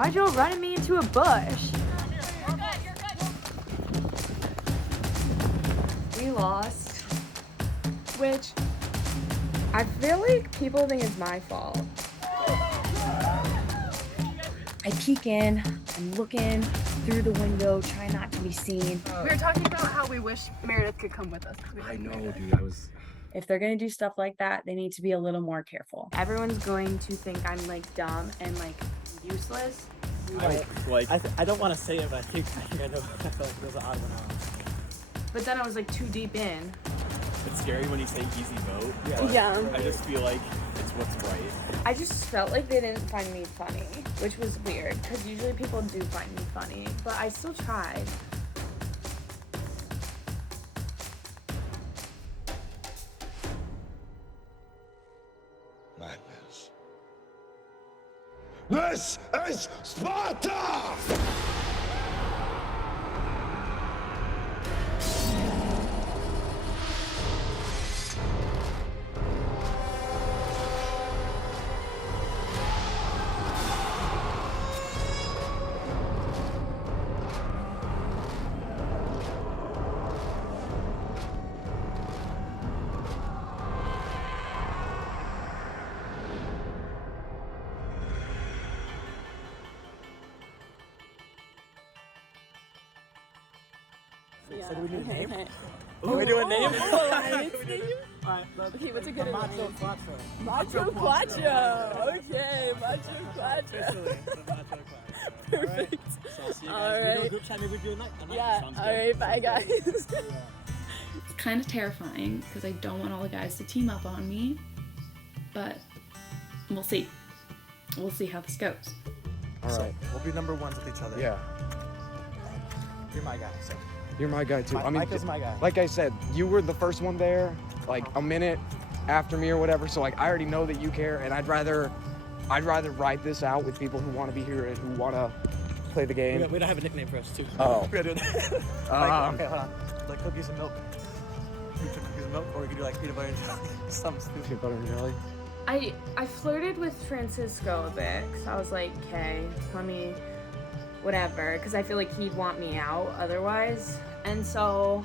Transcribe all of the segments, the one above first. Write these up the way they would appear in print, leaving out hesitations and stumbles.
Why'd y'all run me into a bush? We lost, which I feel like people think is my fault. I peek in, I'm looking through the window, trying not to be seen. We were talking about how we wish Meredith could come with us. I know, dude. If they're gonna do stuff like that, they need to be a little more careful. Everyone's going to think I'm like dumb and like useless. I don't want to say it, but I think I know. I feel like there's an odd one out. But then I was like too deep in. It's scary when you say easy vote. Yeah. I just feel like it's what's right. I just felt like they didn't find me funny, which was weird because usually people do find me funny, but I still tried. Madness. This is Sparta! So do we do a name? Are we doing a name? Alright, Okay, what's a good Macho name? Quatro. Macho Quatro. Okay, Macho Quatro. Officially, the Macho Quatro. Perfect. So I'll see you All guys. right. We do a group chat, maybe we do a night. Yeah. Sounds All good. right. Bye, guys. It's kind of terrifying because I don't want all the guys to team up on me, but we'll see. We'll see how this goes. All right. So, we'll be number ones with each other. Yeah. You're my guy, so. You're my guy too. Mike is my guy. Like I said, you were the first one there, like a minute after me or whatever. So like I already know that you care, and I'd rather ride this out with people who want to be here and who want to play the game. We don't have a nickname for us too. Oh. We gotta do that. Okay, hold on. Like cookies and milk. We took cookies and milk, or we could do like peanut butter and jelly. Something stupid. Peanut butter and jelly. I flirted with Francisco a bit because I was like, okay, let me, whatever, because I feel like he'd want me out otherwise. And so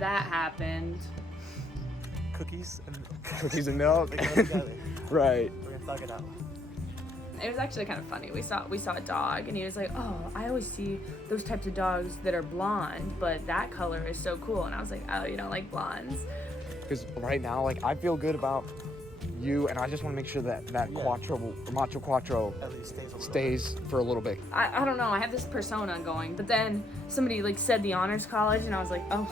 that happened. Cookies and Cookies and milk. They go together. Right. We're gonna thug it out. It was actually kind of funny. We saw a dog, and he was like, "Oh, I always see those types of dogs that are blonde, but that color is so cool." And I was like, "Oh, you don't like blondes?" Because right now, like I feel good about you, and I just want to make sure that Macho Quatro At least stays for a little bit. I don't know. I have this persona going, but then somebody like said the honors college, and I was like, "Oh,"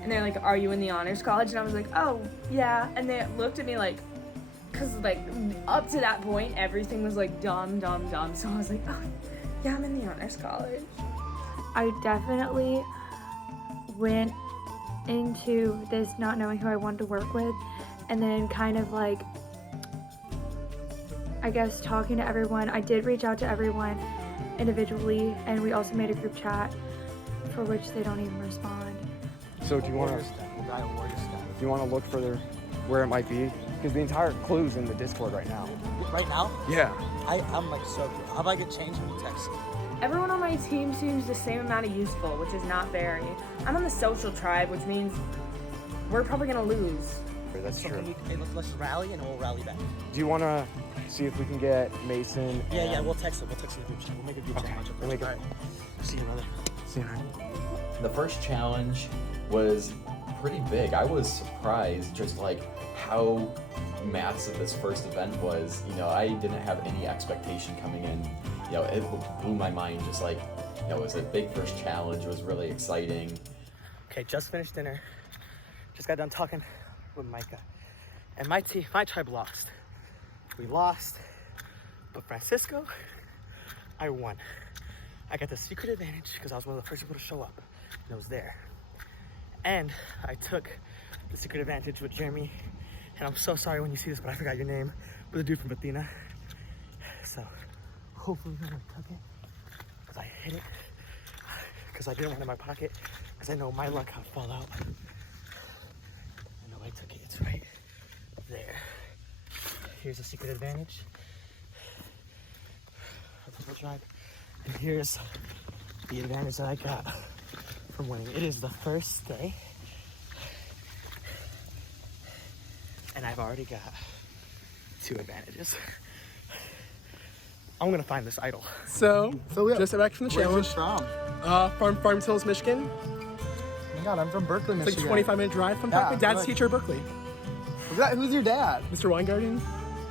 and they're like, "Are you in the honors college?" And I was like, "Oh, yeah." And they looked at me like, because like up to that point, everything was like dumb. So I was like, "Oh, yeah, I'm in the honors college." I definitely went into this not knowing who I wanted to work with, and then kind of like, I guess, talking to everyone. I did reach out to everyone individually, and we also made a group chat for which they don't even respond. So do you want to? Do you want to look further where it might be? Because the entire clue's in the Discord right now. Right now? Yeah. I'm like so good. How about I get changed when you text? Everyone on my team seems the same amount of useful, which is not very. I'm on the social tribe, which means we're probably gonna lose. That's So true. let's rally and we'll rally back. Do you want to see if we can get Mason? Yeah, we'll text him. We'll text him in the group chat. We'll make a group chat. We'll make it. All right. See you, brother. See you, man. The first challenge was pretty big. I was surprised just like how massive this first event was. You know, I didn't have any expectation coming in. You know, it blew my mind. Just like, you know, it was a big first challenge. It was really exciting. Okay, just finished dinner. Just got done talking with Micah. And my tribe lost. We lost, but Francisco, I won. I got the secret advantage because I was one of the first people to show up, and it was there. And I took the secret advantage with Jeremy, and I'm so sorry when you see this, but I forgot your name, with the dude from Athena. So, hopefully no one took it, because I hid it, because I didn't want it in my pocket, because I know my luck I'll fall out. I know I took it, it's right there. Here's the secret advantage. ride. And here's the advantage that I got from winning. It is the first day, and I've already got 2 advantages. I'm gonna find this idol. So just back from the challenge. From Farms Hills, Michigan. Oh my God, I'm from Berkeley, It's Michigan. like a 25-minute drive from my dad's teacher at Berkeley. Who's your dad? Mr. Weingarten.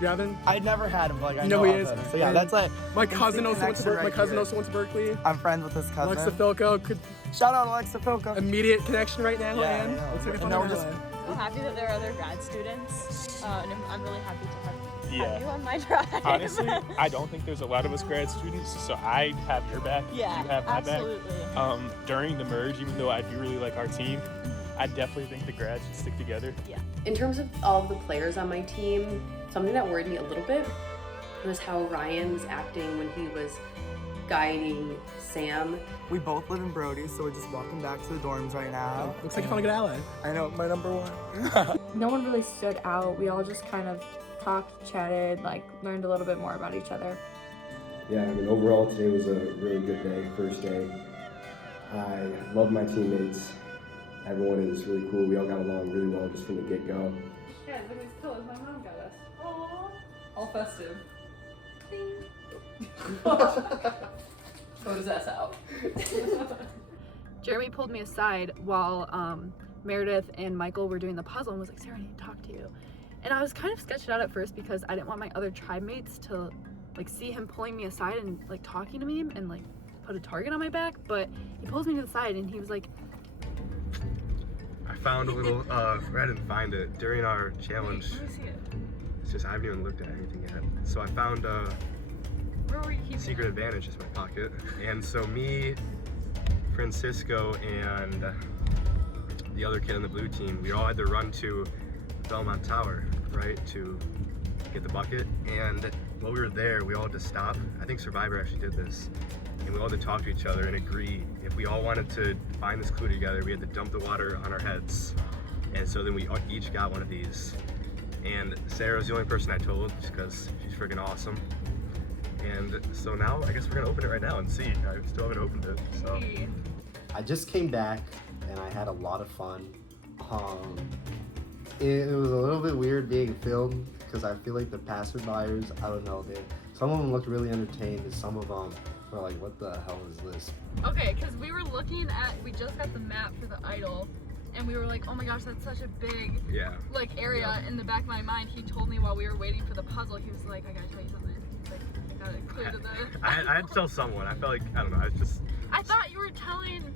You haven't? I'd never had him. Like I You know know who he of is. him. So yeah, that's like My cousin also went to connection Berkeley. I'm friends with his cousin. Alexa Filko could Shout out Alexa Filko. immediate connection right now, Yeah, man. yeah. Let's take a And fun now we're ride. just- I'm happy that there are other grad students, and I'm really happy to have Yeah. you on my drive. Honestly, I don't think there's a lot of us grad students, so I have your back. Yeah, You have my absolutely. back. During the merge, even though I do really like our team, I definitely think the grads should stick together. Yeah. In terms of all of the players on my team, something that worried me a little bit was how Ryan was acting when he was guiding Sam. We both live in Brody, so we're just walking back to the dorms right now. Looks like you found a good ally. I know, my number 1. No one really stood out. We all just kind of talked, chatted, like learned a little bit more about each other. Yeah, I mean, overall today was a really good day, first day. I love my teammates. Everyone is really cool. We all got along really well just from the get-go. Guys, look at these pillows my mom got us. Aww. All festive. Photos us out. Jeremy pulled me aside while Meredith and Michael were doing the puzzle and was like, Sarah, I need to talk to you. And I was kind of sketched out at first because I didn't want my other tribe mates to like see him pulling me aside and like talking to me and like put a target on my back, but he pulls me to the side and he was like, I found a little, I didn't find it during our challenge. Let me see it. It's just, I haven't even looked at anything yet. So I found Where were you keeping secret it? advantage in my pocket. And so me, Francisco, and the other kid on the blue team, we all had to run to Belmont Tower, right, to get the bucket. And while we were there, we all had to stop. I think Survivor actually did this. And we all had to talk to each other and agree if we all wanted to find this clue together, we had to dump the water on our heads. And so then we each got one of these. And Sarah's the only person I told just because she's freaking awesome. And so now I guess we're gonna open it right now and see. I still haven't opened it, so. I just came back and I had a lot of fun. It was a little bit weird being filmed because I feel like the passerbyers, I don't know, some of them looked really entertained and some of them were like, what the hell is this? Okay, because we were looking at, we just got the map for the idol, and we were like, oh my gosh, that's such a big like area. In the back of my mind, he told me while we were waiting for the puzzle, he was like, I gotta tell you something. He's like, I got it clear to the... I had to tell someone. I felt like, I don't know, I was just... I thought you were telling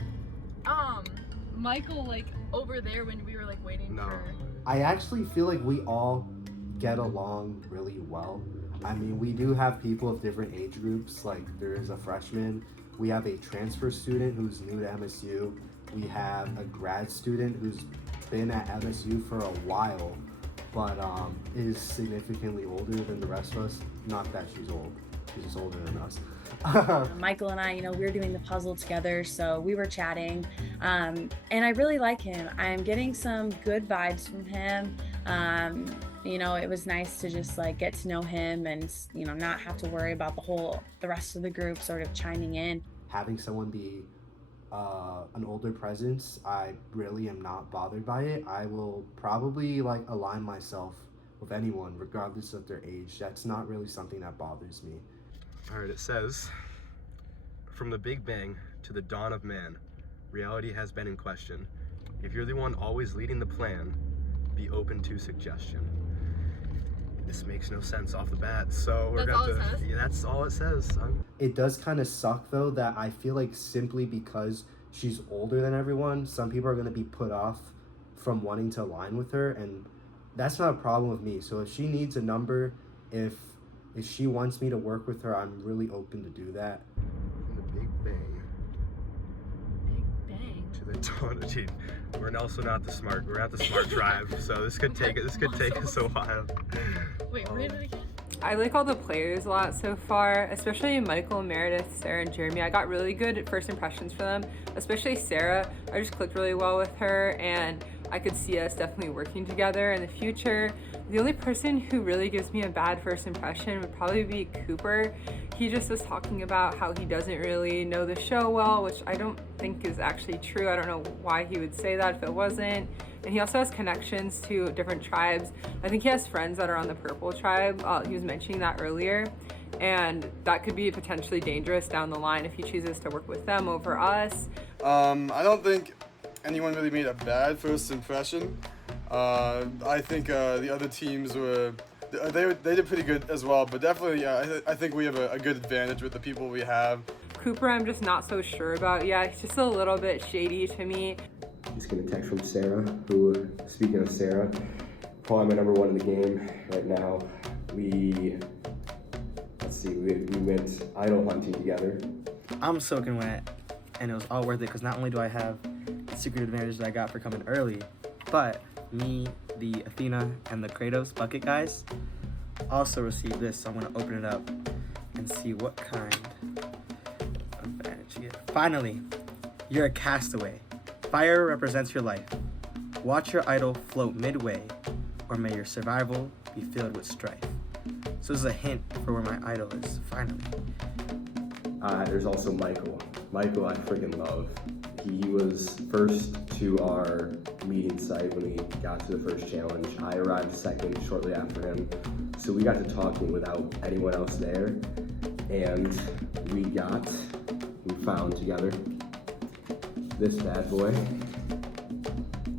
Michael like over there when we were like waiting for... I actually feel like we all get along really well. I mean, we do have people of different age groups. Like there is a freshman, we have a transfer student who's new to MSU, we have a grad student who's been at MSU for a while, but is significantly older than the rest of us. Not that she's old, she's just older than us. Michael and I, you know, we were doing the puzzle together, so we were chatting, and I really like him. I'm getting some good vibes from him. You know, it was nice to just like get to know him and, you know, not have to worry about the rest of the group sort of chiming in. Having someone be an older presence, I really am not bothered by it. I will probably like align myself with anyone regardless of their age. That's not really something that bothers me. All right, it says, from the Big Bang to the dawn of man, reality has been in question. If you're the one always leading the plan, be open to suggestion. This makes no sense off the bat, so we're That's all gonna it have to, says? yeah, that's all it says, son. It does kind of suck though that I feel like simply because she's older than everyone, some people are gonna be put off from wanting to align with her, and that's not a problem with me. So if she needs a number, if she wants me to work with her, I'm really open to do that. From the Big Bang. Big Bang? To the dawn of, gee, we're also not the smart tribe, so this could take us a while. Wait, read it again? I like all the players a lot so far, especially Michael, Meredith, Sarah, and Jeremy. I got really good first impressions for them, especially Sarah. I just clicked really well with her, and I could see us definitely working together in the future. The only person who really gives me a bad first impression would probably be Cooper. he just was talking about how he doesn't really know the show well, which I don't think is actually true. I don't know why he would say that if it wasn't. And he also has connections to different tribes. I think he has friends that are on the Purple tribe. He was mentioning that earlier. And that could be potentially dangerous down the line if he chooses to work with them over us. I don't think anyone really made a bad first impression. I think the other teams were, they did pretty good as well, but definitely I think we have a good advantage with the people we have. Cooper, I'm just not so sure about. Yeah, he's just a little bit shady to me. Just getting a text from Sarah, who, speaking of Sarah, probably my #1 in the game right now. We went idol hunting together. I'm soaking wet, and it was all worth it because not only do I have the secret advantage that I got for coming early, but me, the Athena, and the Kratos bucket guys also received this, so I'm going to open it up and see what kind of advantage you get. Finally, you're a castaway. Fire represents your life. Watch your idol float midway, or may your survival be filled with strife. So this is a hint for where my idol is, finally. There's also Michael. Michael I freaking love. He was first to our meeting site when we got to the first challenge. I arrived second shortly after him. So we got to talking without anyone else there. And we found together this bad boy.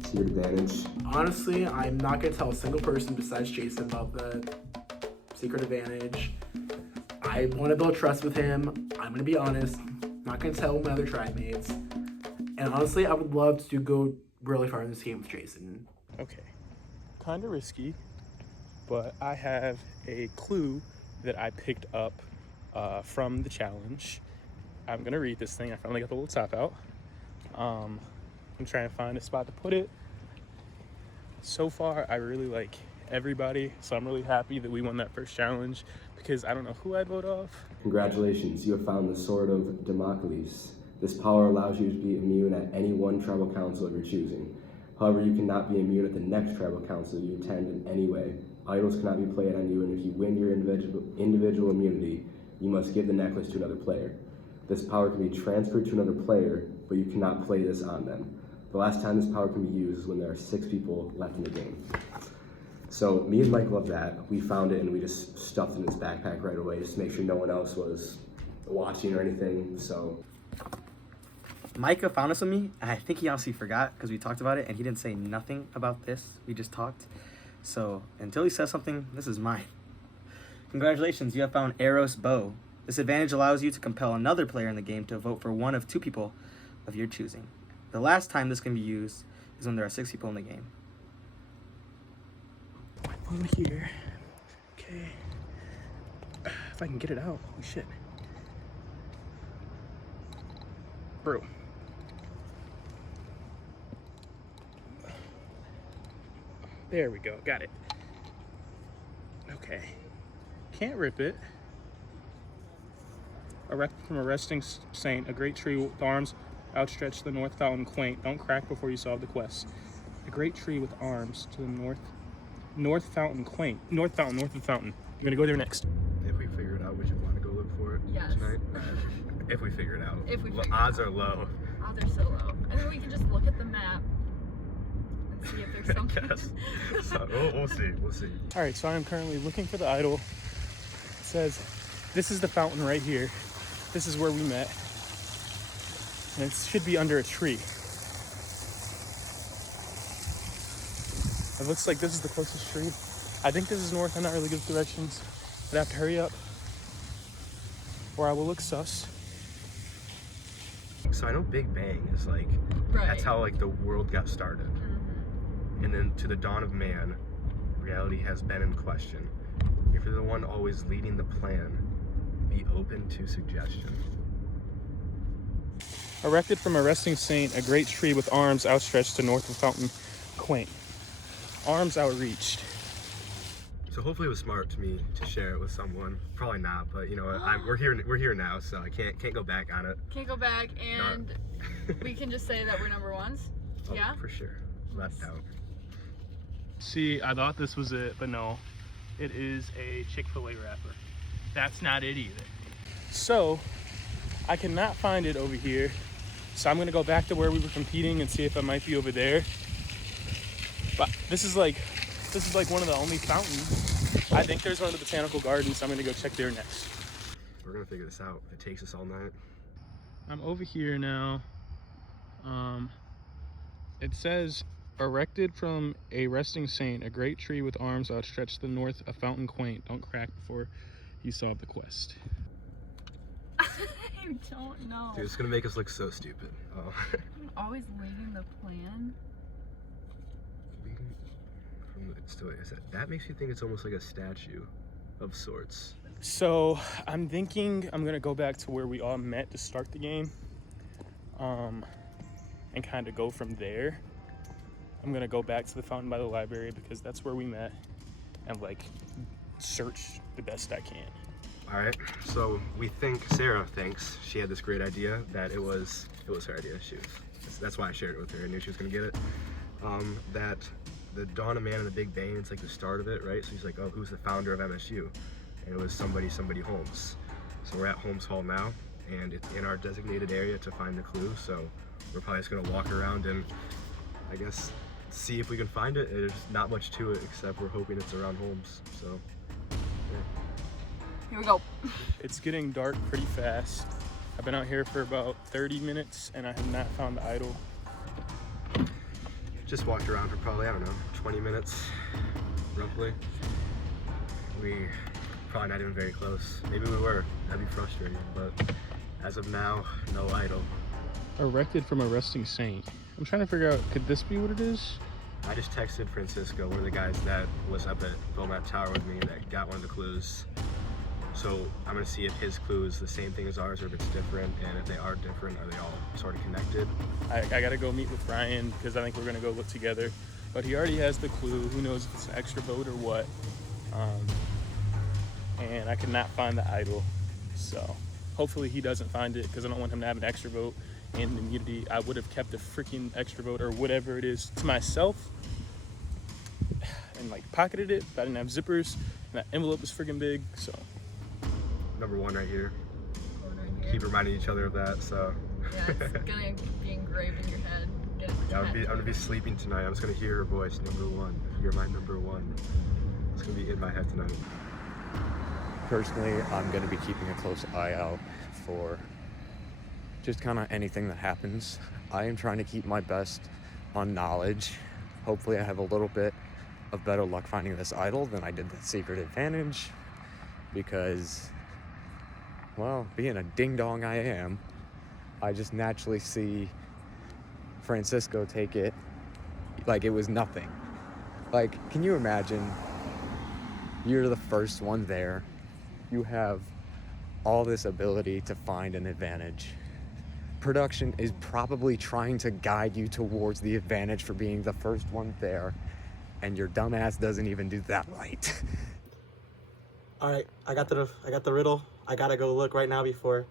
Secret advantage. Honestly, I'm not gonna tell a single person besides Jason about the secret advantage. I want to build trust with him. I'm gonna be honest. Not gonna tell my other tribe mates. And honestly, I would love to go really far in this game with Jason. Okay, kind of risky, but I have a clue that I picked up from the challenge. I'm gonna read this thing. I finally got the little top out. I'm trying to find a spot to put it. So far, I really like everybody, so I'm really happy that we won that first challenge because I don't know who I'd vote off. Congratulations, you have found the Sword of Damocles. This power allows you to be immune at any one tribal council of your choosing. However, you cannot be immune at the next tribal council you attend in any way. Idols cannot be played on you, and if you win your individual immunity, you must give the necklace to another player. This power can be transferred to another player, but you cannot play this on them. The last time this power can be used is when there are 6 people left in the game. So me and Mike love that. We found it and we just stuffed it in his backpack right away just to make sure no one else was watching or anything, so. Micah found this with me, and I think he honestly forgot because we talked about it, and he didn't say nothing about this. We just talked. So until he says something, this is mine. Congratulations, you have found Eros Bow. This advantage allows you to compel another player in the game to vote for one of 2 people of your choosing. The last time this can be used is when there are 6 people in the game. One here. Okay. If I can get it out. Holy shit. Bro. There we go. Got it. Okay. Can't rip it. Erected from a resting saint, a great tree with arms outstretched to the north fountain quaint. Don't crack before you solve the quest. A great tree with arms to the north fountain quaint. North of the fountain. You're gonna go there next. If we figure it out, would you want to go look for it tonight? If we figure it out. If we figure odds are low. Odds are so low. And then we can just look at the map and see if there's something. So, we'll see. All right, so I'm currently looking for the idol. It says, this is the fountain right here. This is where we met. And it should be under a tree. It looks like this is the closest tree. I think this is north. I'm not really good with directions. I'd have to hurry up, or I will look sus. So I know Big Bang is like, that's how like the world got started. And then to the dawn of man, reality has been in question. If you're the one always leading the plan, be open to suggestion. Erected from a resting saint, a great tree with arms outstretched to north of fountain quaint. Arms outreached. So hopefully it was smart to me to share it with someone. Probably not, but you know what? We're here now, so I can't go back on it. Can't go back, and we can just say that we're #1s. Oh, yeah, for sure. Left out. See, I thought this was it, but no. It is a Chick-fil-A wrapper. That's not it either. So I cannot find it over here. So I'm gonna go back to where we were competing and see if I might be over there. But this is like one of the only fountains. I think there's one in the botanical gardens, so I'm gonna go check there next. We're gonna figure this out. It takes us all night. I'm over here now. It says, erected from a resting saint, a great tree with arms outstretched to the north, a fountain quaint. Don't crack before you solve the quest. I don't know. Dude, it's gonna make us look so stupid. Oh. I'm always leaving the plan. That makes you think it's almost like a statue of sorts. So I'm thinking I'm gonna go back to where we all met to start the game, and kind of go from there. I'm gonna go back to the fountain by the library because that's where we met, and like search the best I can. All right, so we think, Sarah thinks she had this great idea that it was her idea. That's why I shared it with her. I knew she was gonna get it. That the Dawn of Man and the Big Bang, it's like the start of it, right? So he's like, oh, who's the founder of MSU? And it was somebody Holmes. So we're at Holmes Hall now, and it's in our designated area to find the clue. So we're probably just gonna walk around and I guess see if we can find it. There's not much to it except we're hoping it's around Holmes. So yeah. Here we go. It's getting dark pretty fast. I've been out here for about 30 minutes and I have not found the idol. Just walked around for probably, I don't know, 20 minutes, roughly. We probably not even very close. Maybe we were. That'd be frustrating, but as of now, no idol. Erected from a resting saint. I'm trying to figure out, could this be what it is? I just texted Francisco, one of the guys that was up at Belmont Tower with me that got one of the clues. So I'm gonna see if his clue is the same thing as ours or if it's different, and if they are different, are they all sort of connected? I gotta go meet with Ryan because I think we're gonna go look together. But he already has the clue. Who knows if it's an extra vote or what. And I could not find the idol. So hopefully he doesn't find it because I don't want him to have an extra vote and immunity. I would have kept the freaking extra vote or whatever it is to myself and like pocketed it, but I didn't have zippers and that envelope was freaking big, so. Number one right here. Keep reminding each other of that, so. Yeah, it's gonna be engraved in your head. Yeah, I'm gonna be sleeping tonight. I'm just gonna hear her voice, number one. You're my number one. It's gonna be in my head tonight. Personally, I'm going to be keeping a close eye out for just kind of anything that happens. I am trying to keep my best on knowledge. Hopefully I have a little bit of better luck finding this idol than I did the secret advantage because, well, being a ding-dong I am, I just naturally see Francisco take it like it was nothing. Like, can you imagine you're the first one there? You have all this ability to find an advantage. Production is probably trying to guide you towards the advantage for being the first one there, and your dumbass doesn't even do that right. All right, I got the riddle. I gotta go look right now before.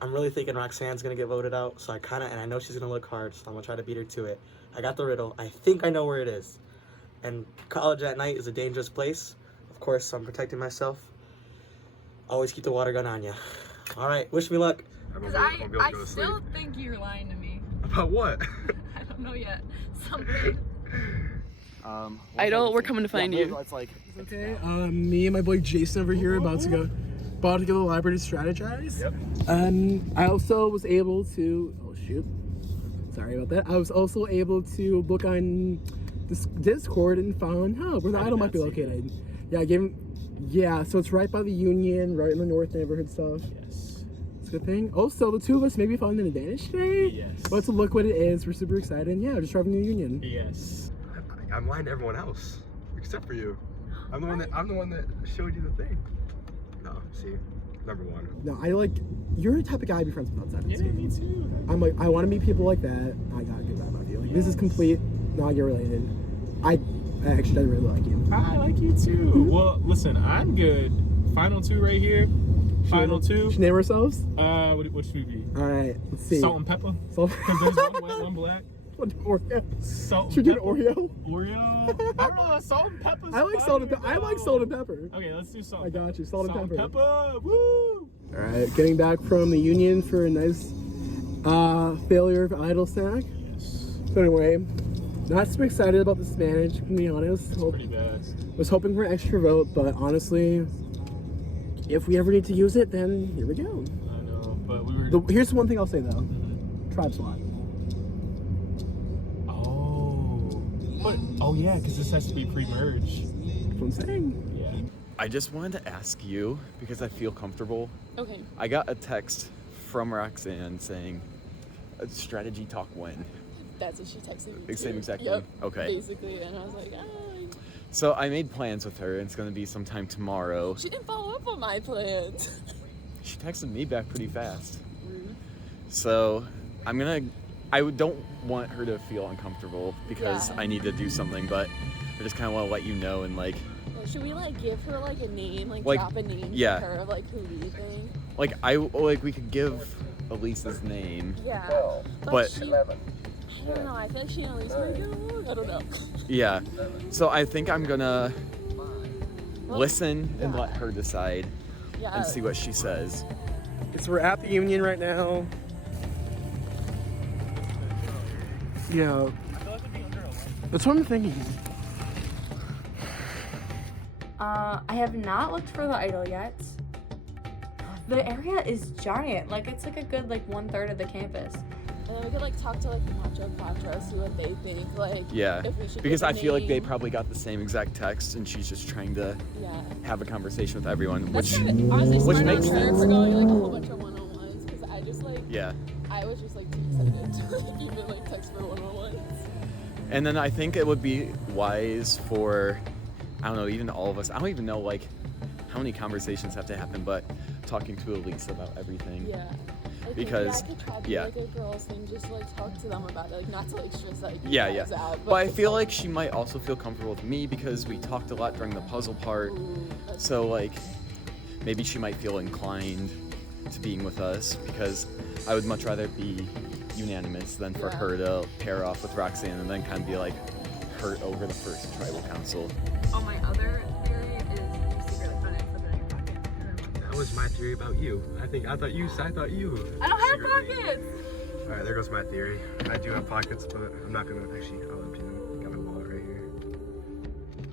I'm really thinking Roxanne's gonna get voted out, so and I know she's gonna look hard, so I'm gonna try to beat her to it. I got the riddle. I think I know where it is. And college at night is a dangerous place. Of course, so I'm protecting myself. Always keep the water gun on you. All right, wish me luck. Because I still think you're lying to me. About what? I don't know yet. Something. Idol, we're coming to find you. It's like, okay, me and my boy Jason over here about to go to the library to strategize. Yep. I also was able to, oh shoot, sorry about that. I was also able to look on this Discord and found where the idol might be located. Yeah, I gave him. Yeah, so it's right by the Union, right in the North neighborhood stuff. Yes. It's a good thing. Also, the two of us maybe found an advantage today. Yes. But to look what it is, we're super excited. And yeah, we're just driving to the Union. Yes. I'm lying to everyone else, except for you. I'm the one that showed you the thing. No, see, number one. No, you're the type of guy I'd be friends with outside of this Yeah, game. me too. I'm like, I want to meet people like that. I got a good vibe about you. Like, this is complete, not get related. I actually really like you. I like you too. Well, listen, I'm good. Final two right here. Final two. Should we name ourselves? What should we be? All right, let's see. Salt and pepper. Salt. Because there's one white, one black. Oreo. Salt. Should we do an Oreo? Oreo. I don't know. Salt and pepper. I like salt and pepper. I like salt and pepper. Okay, let's do salt. I got you. Salt and pepper. Woo! All right, getting back from the union for a nice failure of idle snack. So anyway, not so excited about this manage, to be honest. It's pretty bad. Was hoping for an extra vote, but honestly, if we ever need to use it, then here we go. I know, but we were... Here's one thing I'll say though. Tribe slot. Oh yeah, because this has to be pre-merge. That's what I'm saying. Yeah. I just wanted to ask you, because I feel comfortable. Okay. I got a text from Roxanne saying, strategy talk when? That's what she texted me. Same exact Yep. thing? Okay. Basically, and I was like, So I made plans with her, and it's going to be sometime tomorrow. she didn't follow up on my plans. She texted me back pretty fast. Rude. So I don't want her to feel uncomfortable because I need to do something, but I just kind of want to let you know and like... Should we like give her like a name, like Like, drop a name yeah. to her, like who we think? Like we could give Elise's name. Yeah. But she, I don't know, I feel like she and Elise might get along. I don't know. yeah. So I think I'm gonna listen and let her decide and see what she says. So we're at the union right now. Yeah. That's what I'm thinking. I have not looked for the idol yet. The area is giant. Like, it's like a good, like, 1/3 of the campus. And then we could like talk to like the Macho Quatro, see what they think. Like, Yeah, if we should because give a I feel like they name. probably got the same exact text, and she's just trying to have a conversation with everyone, That's which honestly which smart makes on her sense. for going like a whole bunch of one-on-ones, because I just like I was just like too excited to like even like text for one-on-ones. And then I think it would be wise for, I don't know, even all of us. I don't even know like how many conversations have to happen, but talking to Elise about everything. Yeah. Like, Because I could try to do, like a girls thing, just like talk to them about it, like not to like stress like you guys out. But I feel like she might also feel comfortable with me because we talked a lot during the puzzle part. So like maybe she might feel inclined to being with us because I would much rather be unanimous than for her to pair off with Roxanne and then kind of be like hurt over the first tribal council. Oh, my other theory is you secretly found it and put it in your pocket. That was my theory about you. I thought you. I don't have pockets! Alright, there goes my theory. I do have pockets, but I'm not gonna actually, I'll empty them. Got my wallet right here.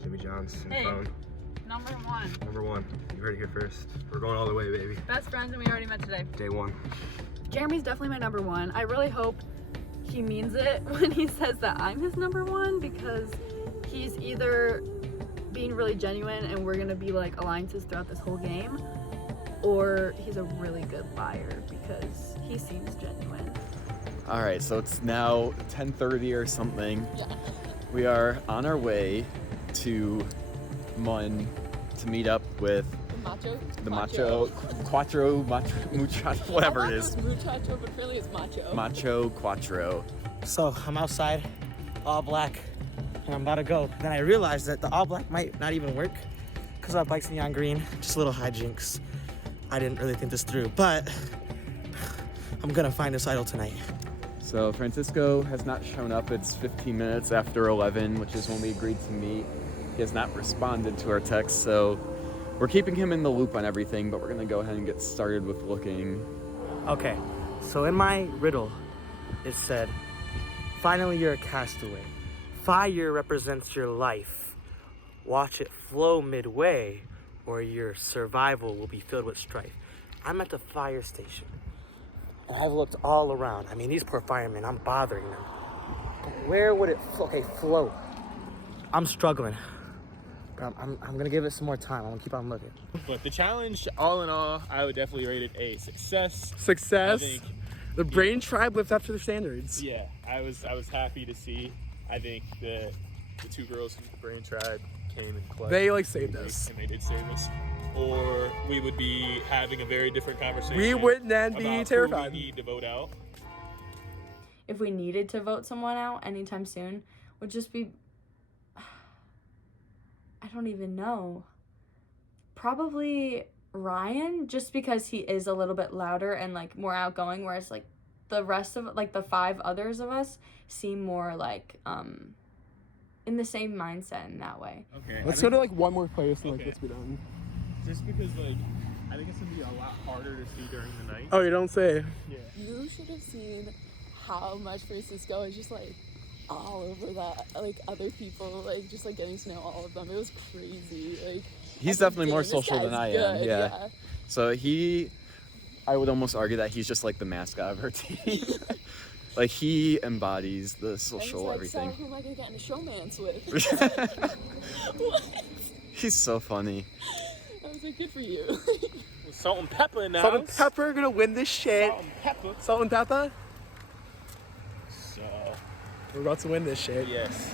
Jimmy John's and Hey, phone. number one. Number one. You heard it here first. We're going all the way, baby. Best friends, and we already met today. Day one. Jeremy's definitely my number one. I really hope he means it when he says that I'm his number one, because he's either being really genuine and we're gonna be like alliances throughout this whole game, or he's a really good liar because he seems genuine. All right, so it's now 10:30 or something. We are on our way to Mun to meet up with the Macho Quatro, Muchacho, whatever it is. Muchacho, but really it's Macho. Macho Quatro. So I'm outside, all black, and I'm about to go. Then I realized that the all black might not even work because our bike's neon green. Just little hijinks. I didn't really think this through, but I'm gonna find this idol tonight. So Francisco has not shown up. It's 15 minutes after 11, which is when we agreed to meet. He has not responded to our text, so we're keeping him in the loop on everything, but we're gonna go ahead and get started with looking. Okay, so in my riddle, it said, finally you're a castaway. Fire represents your life. Watch it flow midway, or your survival will be filled with strife. I'm at the fire station, and I've looked all around. I mean, these poor firemen, I'm bothering them. But where would it flow? I'm struggling. But I'm gonna give it some more time. I'm gonna keep on looking. But the challenge, all in all, I would definitely rate it a success. Success. I think, The Brain Tribe lived up to the standards. yeah, I was happy to see. I think the two girls from the Brain Tribe came and clutched. They like saved us. And they did save us. Or we would be having a very different conversation. We would then be about terrified. Who we need to vote out. If we needed to vote someone out anytime soon, would just be, I don't even know. Probably Ryan, just because he is a little bit louder and like more outgoing, whereas like the rest of like the 5 others of us seem more like in the same mindset in that way. Okay. Let's go to like one more place and like Okay. let's be done. Just because like I think it's gonna be a lot harder to see during the night. Oh, you don't say. Yeah. You should have seen how much Francisco is just like all over that, like other people, like just like getting to know all of them. It was crazy. Like He's I was definitely like, more "Damn, this social than guy's I am. good," Yeah. So I would almost argue that he's just like the mascot of our team. Like he embodies the And he's social like, everything. "So who am I gonna get in a showmance with?" What? He's so funny. I was like, good for you. Salt and pepper now. Salt and Pepper gonna win this shit. Salt and pepper. Salt and Pepper. So We're about to win this shit. yes,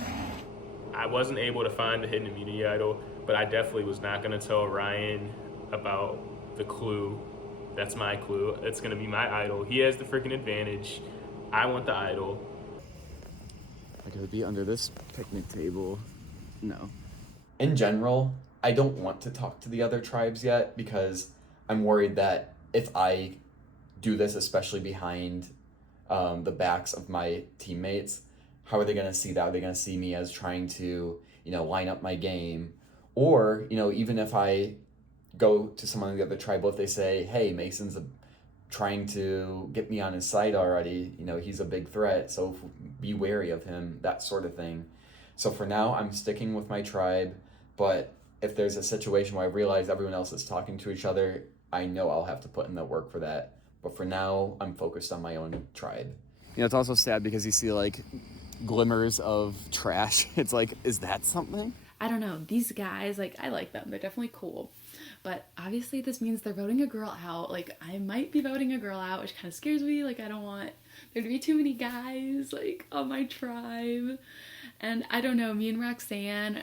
I wasn't able to find the hidden immunity idol, but I definitely was not gonna tell Ryan about the clue. That's my clue. It's gonna be my idol. He has the freaking advantage. I want the idol. I could be under this picnic table. No. In general, I don't want to talk to the other tribes yet because I'm worried that if I do this, especially behind the backs of my teammates, how are they going to see that? Are they going to see me as trying to, line up my game? Or, even if I go to someone in the other tribe, if they say, hey, Mason's trying to get me on his side already, he's a big threat, so be wary of him, that sort of thing. So for now, I'm sticking with my tribe, but if there's a situation where I realize everyone else is talking to each other, I know I'll have to put in the work for that. But for now, I'm focused on my own tribe. It's also sad because you see like glimmers of trash. It's like, is that something? I don't know. These guys, like, I like them. They're definitely cool. But obviously this means they're voting a girl out. Like, I might be voting a girl out, which kind of scares me. Like, I don't want there to be too many guys, like, on my tribe. And I don't know, me and Roxanne,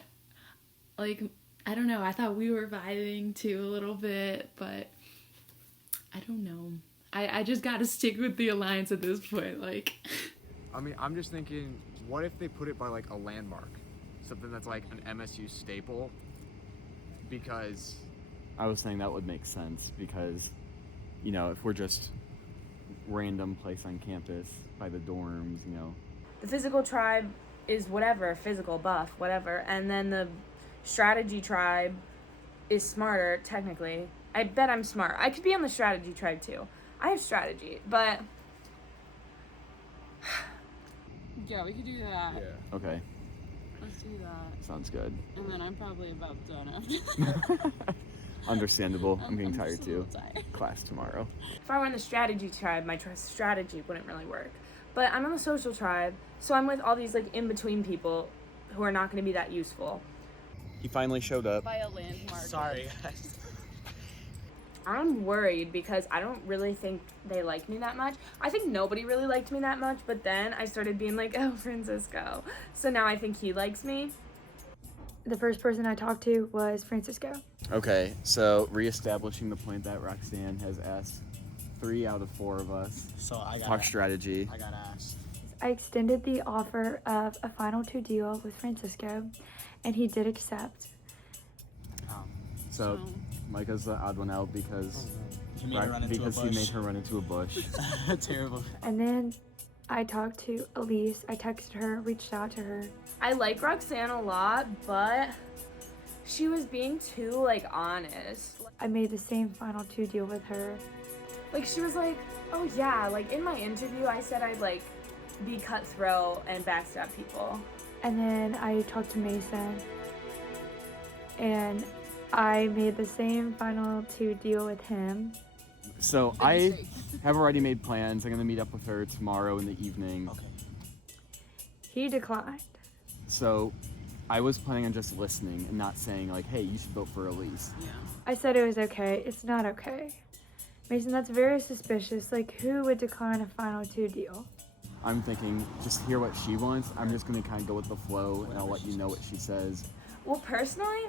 like, I don't know. I thought we were vibing too a little bit, but I don't know. I just gotta stick with the alliance at this point, like. I mean, I'm just thinking, what if they put it by like a landmark? Something that's like an MSU staple? Because I was saying that would make sense because, if we're just random place on campus by the dorms, The physical tribe is whatever, physical, buff, whatever. And then the strategy tribe is smarter, technically. I bet I'm smart. I could be on the strategy tribe too. I have strategy, but... Yeah, we could do that. Yeah. Okay. Let's do that. Sounds good. And then I'm probably about done after that. Understandable. I'm getting tired just a too. little tired. Class tomorrow. If I were in the strategy tribe, my strategy wouldn't really work. But I'm on the social tribe, so I'm with all these like in-between people who are not going to be that useful. He finally showed up. By a landmark. Sorry, guys. I'm worried because I don't really think they like me that much. I think nobody really liked me that much, but then I started being like, oh, Francisco. So now I think he likes me. The first person I talked to was Francisco. Okay, so reestablishing the point that Roxanne has asked 3 out of 4 of us. So I got talk strategy. I got asked. I extended the offer of a final 2 deal with Francisco, and he did accept. So Micah's the odd one out because He made her run into a he bush. made her run into a bush. Terrible. And then I talked to Elise. I texted her, reached out to her. I like Roxanne a lot, but she was being too, like, honest. I made the same final 2 deal with her. Like, she was like, oh yeah, like, in my interview, I said I'd, like, be cutthroat and backstab people. And then I talked to Mason, and I made the same final 2 deal with him. So I have already made plans. I'm gonna meet up with her tomorrow in the evening. Okay. He declined. So I was planning on just listening and not saying like, hey, you should vote for Elise. Yeah. I said it was okay. It's not okay. Mason, that's very suspicious. Like, who would decline a final 2 deal? I'm thinking, just hear what she wants. I'm just gonna kind of go with the flow, and I'll let you know what she says. Well, personally,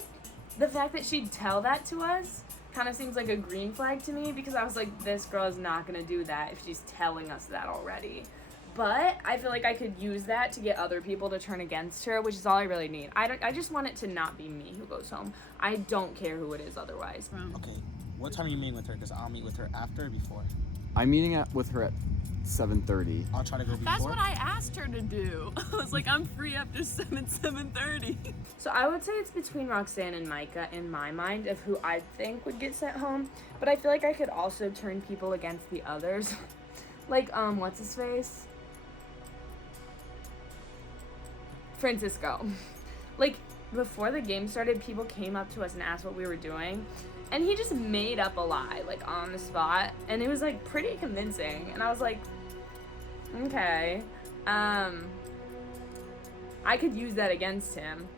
the fact that she'd tell that to us kind of seems like a green flag to me, because I was like, this girl is not going to do that if she's telling us that already. But I feel like I could use that to get other people to turn against her, which is all I really need. I just want it to not be me who goes home. I don't care who it is otherwise. Okay. What time are you meeting with her? Because I'll meet with her after or before. I'm meeting with her at 7:30. I'll try to go before. That's what I asked her to do. I was like, I'm free after 7:30. So I would say it's between Roxanne and Micah in my mind of who I think would get sent home. But I feel like I could also turn people against the others. Like, what's his face? Francisco. Like, before the game started, people came up to us and asked what we were doing. And he just made up a lie, like, on the spot. And it was, like, pretty convincing. And I was like, okay. I could use that against him.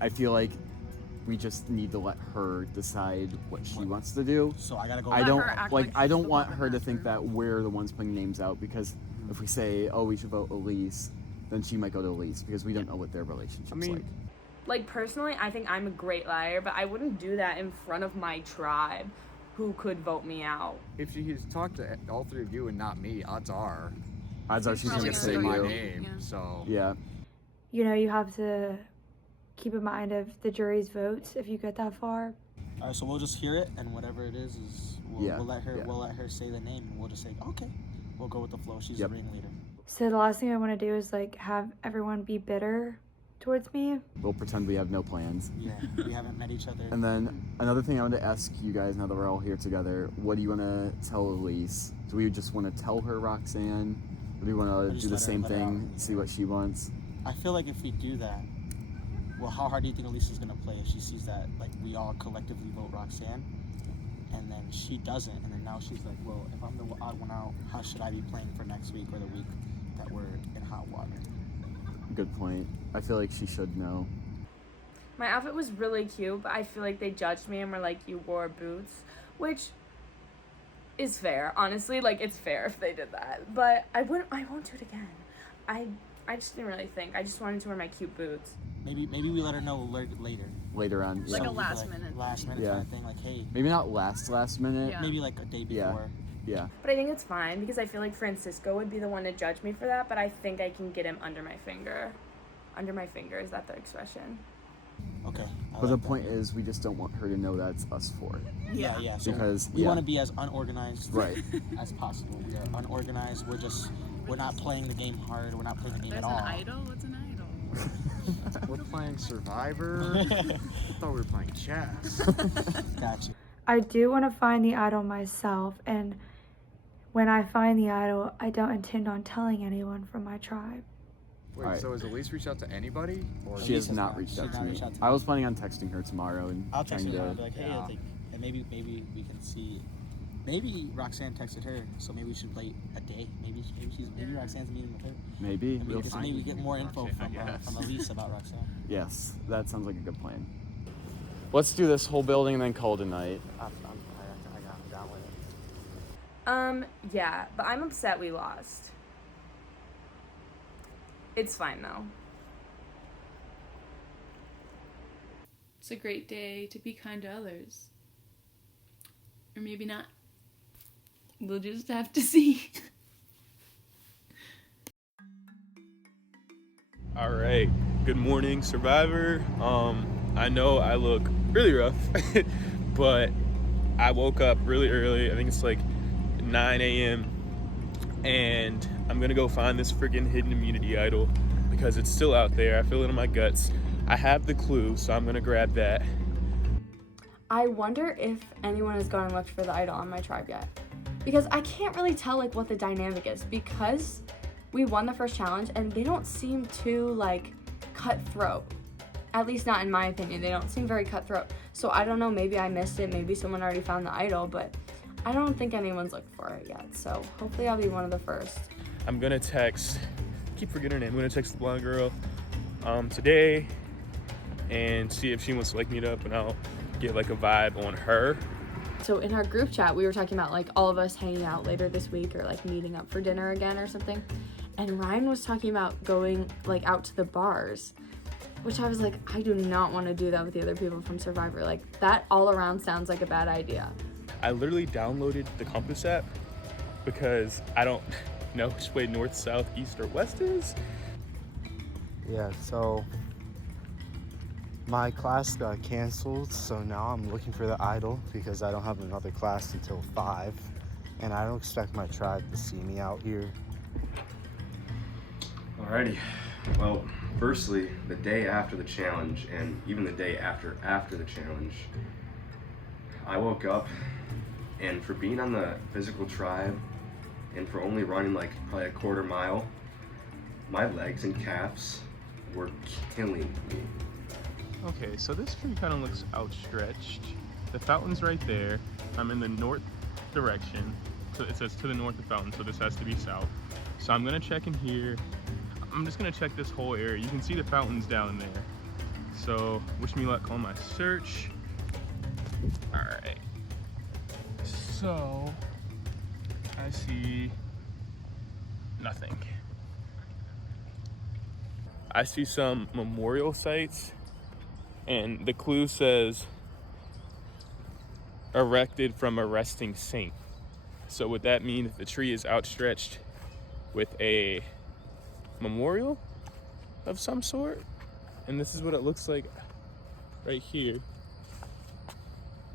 I feel like we just need to let her decide what she wants to do. So I gotta go. I don't want her to think that we're the ones putting names out, because if we say, oh, we should vote Elise, then she might go to Elise, because we don't know what their relationship's like. Like, personally, I think I'm a great liar, but I wouldn't do that in front of my tribe who could vote me out. If she has talked to all three of you and not me, odds are she's gonna say my you. name. So yeah. You know, you have to keep in mind of the jury's votes if you get that far. All right, so we'll just hear it, and whatever it is we'll let her say the name, and we'll just say, okay, we'll go with the flow. She's the ringleader. So the last thing I want to do is like have everyone be bitter towards me. We'll pretend we have no plans. Yeah, we haven't met each other. And then another thing I wanted to ask you guys, now that we're all here together, what do you want to tell Elise? Do we just want to tell her Roxanne? Or do we want to do the same thing, see what she wants? I feel like if we do that, well, how hard do you think Elise is going to play if she sees that, like, we all collectively vote Roxanne, and then she doesn't, and then now she's like, well, if I'm the odd one out, how should I be playing for next week or the week that we're in hot water? Good point. I feel like she should know. My outfit was really cute, but I feel like they judged me and were like, you wore boots, which is fair, honestly. Like, it's fair if they did that, but I won't do it again. I just didn't really think. I just wanted to wear my cute boots. Maybe we let her know later. Later on. Like yeah. a last minute kind of thing, like, hey. Maybe not last minute. Yeah. Maybe like a day before. Yeah. But I think it's fine because I feel like Francisco would be the one to judge me for that, but I think I can get him under my finger. Under my finger, is that the expression? Okay. But the point is, we just don't want her to know that's us for it. Yeah. So because we want to be as unorganized as possible. We are unorganized. We're not playing the game hard. We're not playing the game There's at all. an idol? What's an idol? We're playing Survivor. I thought we were playing chess. Gotcha. I do want to find the idol myself, and when I find the idol, I don't intend on telling anyone from my tribe. Wait, so has Elise reached out to anybody? Or She has not reached out to me. I was planning on texting her tomorrow and I'll text her trying and to. be like, hey, I think, and maybe we can see. Maybe Roxanne texted her, so maybe we should wait a day. Maybe Roxanne's meeting with her. Maybe. And We'll maybe get more info Roxanne, from Elise about Roxanne. Yes, that sounds like a good plan. Let's do this whole building and then call it a night. I got with it. Yeah, but I'm upset we lost. It's fine though. It's a great day to be kind to others. Or maybe not. We'll just have to see. All right. Good morning, Survivor. I know I look really rough, but I woke up really early. I think it's like 9 a.m. and I'm gonna go find this freaking hidden immunity idol because it's still out there. I feel it in my guts. I have the clue, so I'm gonna grab that. I wonder if anyone has gone and looked for the idol on my tribe yet. Because I can't really tell like what the dynamic is, because we won the first challenge and they don't seem too like cutthroat. At least not in my opinion. They don't seem very cutthroat. So I don't know, maybe I missed it, maybe someone already found the idol, but I don't think anyone's looked for it yet. So hopefully I'll be one of the first. I'm gonna text, keep forgetting her name, I'm gonna text the blonde girl today and see if she wants to like meet up, and I'll get like a vibe on her. So in our group chat, we were talking about like all of us hanging out later this week or like meeting up for dinner again or something. And Ryan was talking about going like out to the bars, which I was like, I do not want to do that with the other people from Survivor. Like that all around sounds like a bad idea. I literally downloaded the Compass app because I don't know which way north, south, east, or west is. Yeah, so my class got canceled, so now I'm looking for the idol because I don't have another class until 5, and I don't expect my tribe to see me out here Alrighty. Well, firstly, the day after the challenge, and even the day after the challenge, I woke up, and for being on the physical tribe, and for only running like probably a quarter mile, my legs and calves were killing me. Okay, so this tree kind of looks outstretched. The fountain's right there. I'm in the north direction. So it says to the north of the fountain, so this has to be south. So I'm gonna check in here. I'm just gonna check this whole area. You can see the fountains down there. So wish me luck on my search. All right. So I see nothing. I see some memorial sites, and the clue says erected from a resting saint. So would that mean that the tree is outstretched with a memorial of some sort? And this is what it looks like right here. I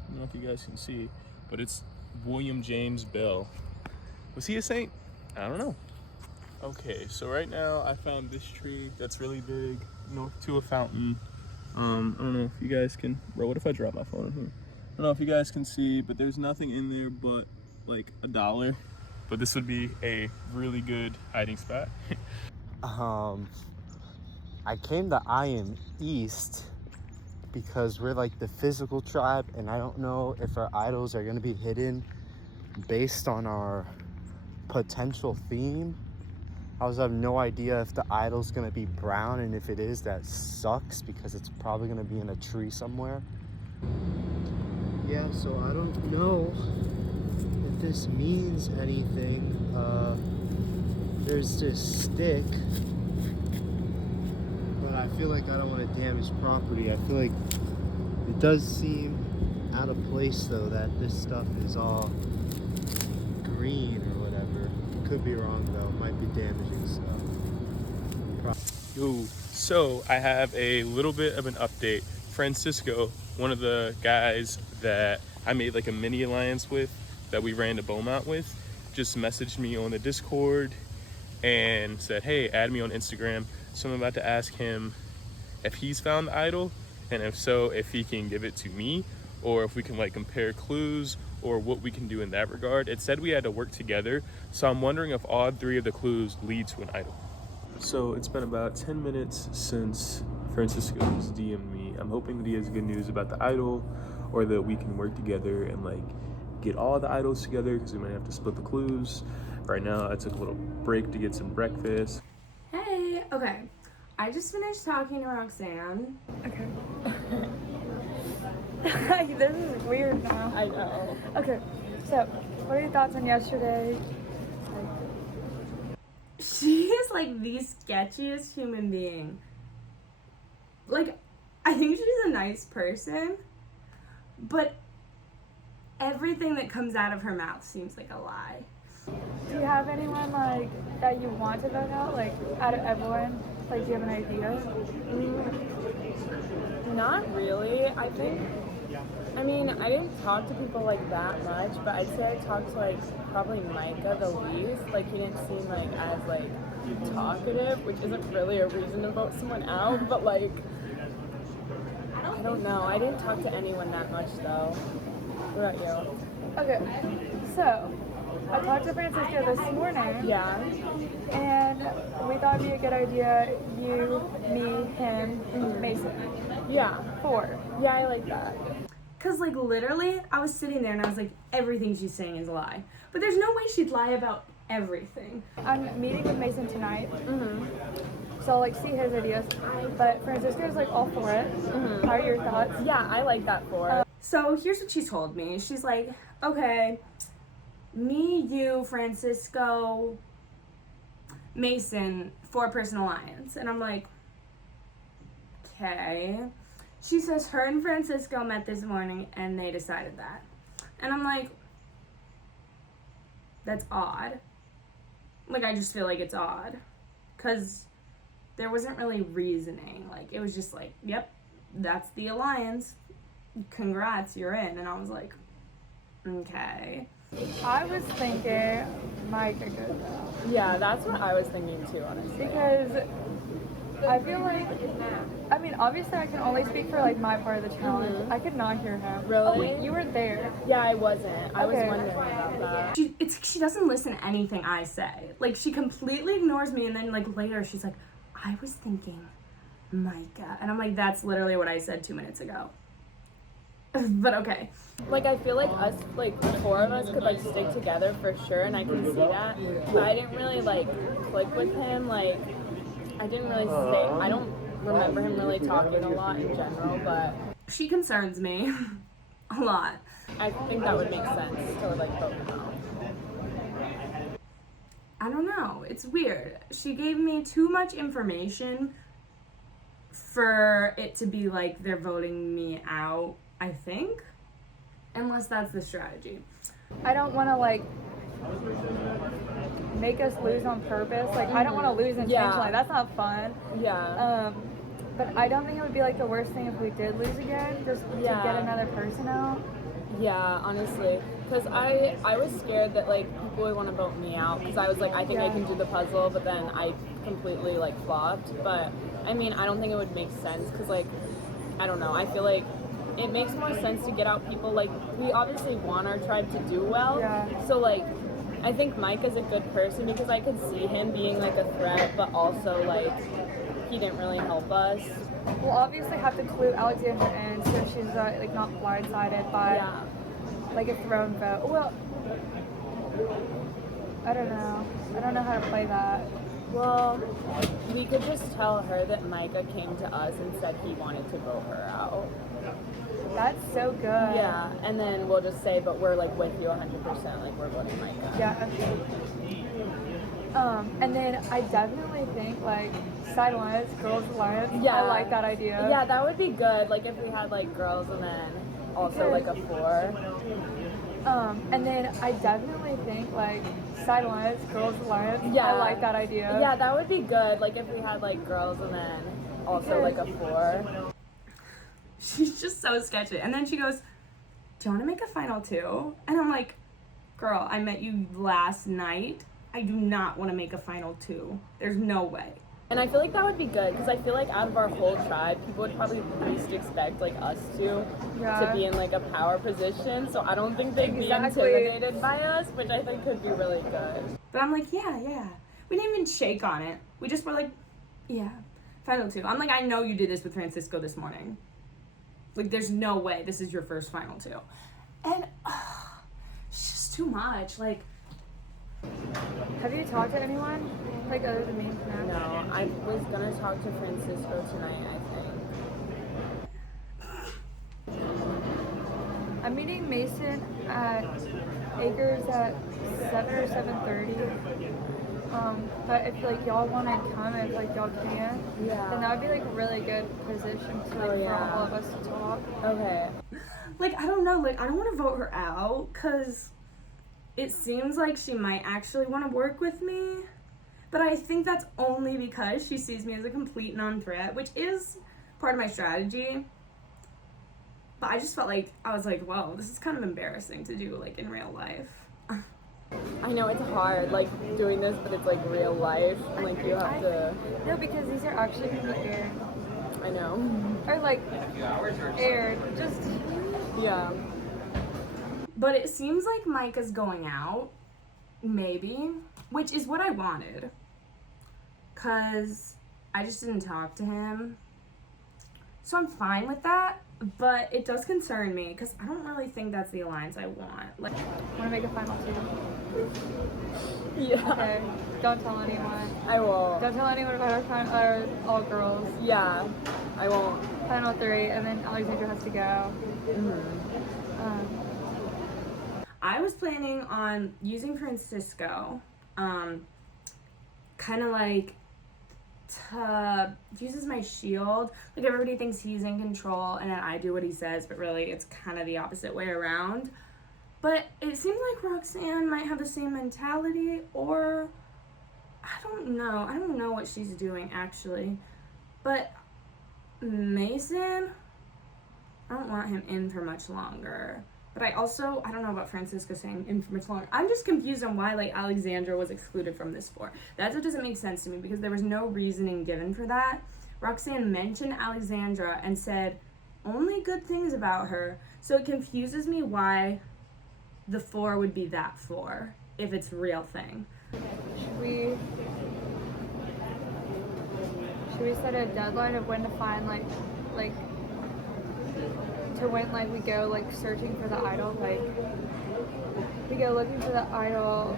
don't know if you guys can see, but it's William James Bell. Was he a saint? I don't know. Okay, so right now I found this tree that's really big, north to a fountain. I don't know if you guys can, bro, what if I drop my phone in here? I don't know if you guys can see, but there's nothing in there but like $1. But this would be a really good hiding spot. I came to I Am East because we're like the physical tribe, and I don't know if our idols are gonna be hidden based on our potential theme. I also have no idea if the idol's gonna be brown, and if it is, that sucks because it's probably gonna be in a tree somewhere. Yeah, so I don't know if this means anything. There's this stick, but I feel like I don't want to damage property. I feel like it does seem out of place though that this stuff is all green or whatever. Could be wrong though, might be damaging stuff. Yo, so I have a little bit of an update. Francisco, one of the guys that I made like a mini alliance with, that we ran to Beaumont with, just messaged me on the Discord and said, hey, add me on Instagram. So I'm about to ask him if he's found the idol, and if so, if he can give it to me, or if we can like compare clues, or what we can do in that regard. It said we had to work together, so I'm wondering if all 3 of the clues lead to an idol. So it's been about 10 minutes since Francisco's DM'd me. I'm hoping that he has good news about the idol, or that we can work together and like get all the idols together, because we might have to split the clues. Right now I took a little break to get some breakfast. Hey, okay. I just finished talking to Roxanne. Okay. This is weird now. I know. Okay, so what are your thoughts on yesterday? She is like the sketchiest human being. Like, I think she's a nice person, but everything that comes out of her mouth seems like a lie. Do you have anyone like that you want to vote out? Like out of everyone, like do you have an idea? Not really. I mean, I didn't talk to people like that much, but I'd say I talked to like probably Micah the least. Like he didn't seem like as like talkative, which isn't really a reason to vote someone out, but like I don't know. I didn't talk to anyone that much though. What about you? Okay, so I talked to Francisco this morning. Yeah. And we thought it'd be a good idea, you, me, him, Mason. Yeah. 4. Yeah, I like that. Cause like literally, I was sitting there and I was like, everything she's saying is a lie. But there's no way she'd lie about everything. I'm meeting with Mason tonight. So I'll like see his ideas. But Francisco's like all for it. How are your thoughts? Yeah, I like that for. So here's what she told me. She's like, okay, me, you, Francisco, Mason, 4-person alliance. And I'm like, okay. She says her and Francisco met this morning and they decided that. And I'm like, that's odd. Like, I just feel like it's odd. Because there wasn't really reasoning. Like, it was just like, yep, that's the alliance. Congrats, you're in. And I was like, okay. I was thinking Micah could though. Yeah, that's what I was thinking too, honestly. Because I feel like, I mean, obviously I can only speak for like my part of the challenge. I could not hear him. Really? Oh wait, you were there. Yeah, I wasn't. I was Okay. wondering about that. She doesn't listen to anything I say. Like, she completely ignores me, and then like later she's like, I was thinking Micah. And I'm like, that's literally what I said 2 minutes ago. But okay. Like, I feel like us, like, the four of us could, like, stick together for sure, and I can see that. But I didn't really, like, click with him. Like, I didn't really say, I don't remember him really talking a lot in general, but. She concerns me a lot. I think that would make sense to, like, vote him out. I don't know. It's weird. She gave me too much information for it to be like they're voting me out, I think. Unless that's the strategy. I don't want to like make us lose on purpose. Like I don't want to lose intentionally. Yeah. That's not fun. Yeah. But I don't think it would be like the worst thing if we did lose again, just to get another person out. Yeah, honestly. Because I was scared that, like, people would want to vote me out. Because I was like, I think I can do the puzzle, but then I completely, like, flopped. But, I mean, I don't think it would make sense. Because, like, I don't know. I feel like it makes more sense to get out people. Like, we obviously want our tribe to do well. Yeah. So, like, I think Mike is a good person because I could see him being, like, a threat, but also, like, he didn't really help us. We'll obviously have to clue Alexandra in so she's like not blindsided by like a thrown vote. Well, I don't know. I don't know how to play that. Well, we could just tell her that Micah came to us and said he wanted to vote her out. That's so good. Yeah, and then we'll just say, but we're like with you 100%, like we're voting Micah. Yeah. And then I definitely think like side alliance, girls alliance. Yeah. I like that idea. Yeah, that would be good. Like if we had like girls and then also like a 4. And then I definitely think like side alliance, girls alliance. Yeah. I like that idea. Yeah, that would be good. Like if we had like girls and then also like a 4. She's just so sketchy. And then she goes, do you want to make a final 2? And I'm like, girl, I met you last night. I do not want to make a final 2. There's no way. And I feel like that would be good because I feel like out of our whole tribe, people would probably least expect like us to be in like a power position. So I don't think they'd be intimidated by us, which I think could be really good. But I'm like, yeah. We didn't even shake on it. We just were like, yeah, final 2. I'm like, I know you did this with Francisco this morning. Like, there's no way this is your first final 2. And it's just too much. Like, have you talked to anyone like other than me? No, I was gonna talk to Francisco tonight, I think. I'm meeting Mason at Acres at 7 or 7:30. But if like y'all want to come, if like y'all can, then that would be like a really good position to like for all of us to talk. Okay. Like, I don't know. Like, I don't want to vote her out because it seems like she might actually want to work with me. But I think that's only because she sees me as a complete non-threat, which is part of my strategy. But I just felt like, I was like, whoa, this is kind of embarrassing to do, like, in real life. I know it's hard, like, doing this, but it's, like, real life, and, like, you have to... No, because these are actually going to be aired. I know. Or, like, aired. Just... Yeah. But it seems like Micah's going out, maybe, which is what I wanted. Because I just didn't talk to him. So I'm fine with that, but it does concern me because I don't really think that's the alliance I want. Like, want to make a final 2? Yeah. Okay. Don't tell anyone. I won't. Don't tell anyone about our all girls. Yeah. I won't. Final 3, and then Alexandra has to go. I was planning on using Francisco, kind of like to use as my shield. Like, everybody thinks he's in control and then I do what he says, but really it's kind of the opposite way around. But it seems like Roxanne might have the same mentality, or I don't know what she's doing actually. But Mason, I don't want him in for much longer. But I don't know about Francisco saying infamous loner. I'm just confused on why, like, Alexandra was excluded from this 4. That's what doesn't make sense to me, because there was no reasoning given for that. Roxanne mentioned Alexandra and said only good things about her, so it confuses me why the 4 would be that 4 if it's a real thing. Should we set a deadline of when to find like to when like we go like searching for the idol, like we go looking for the idol,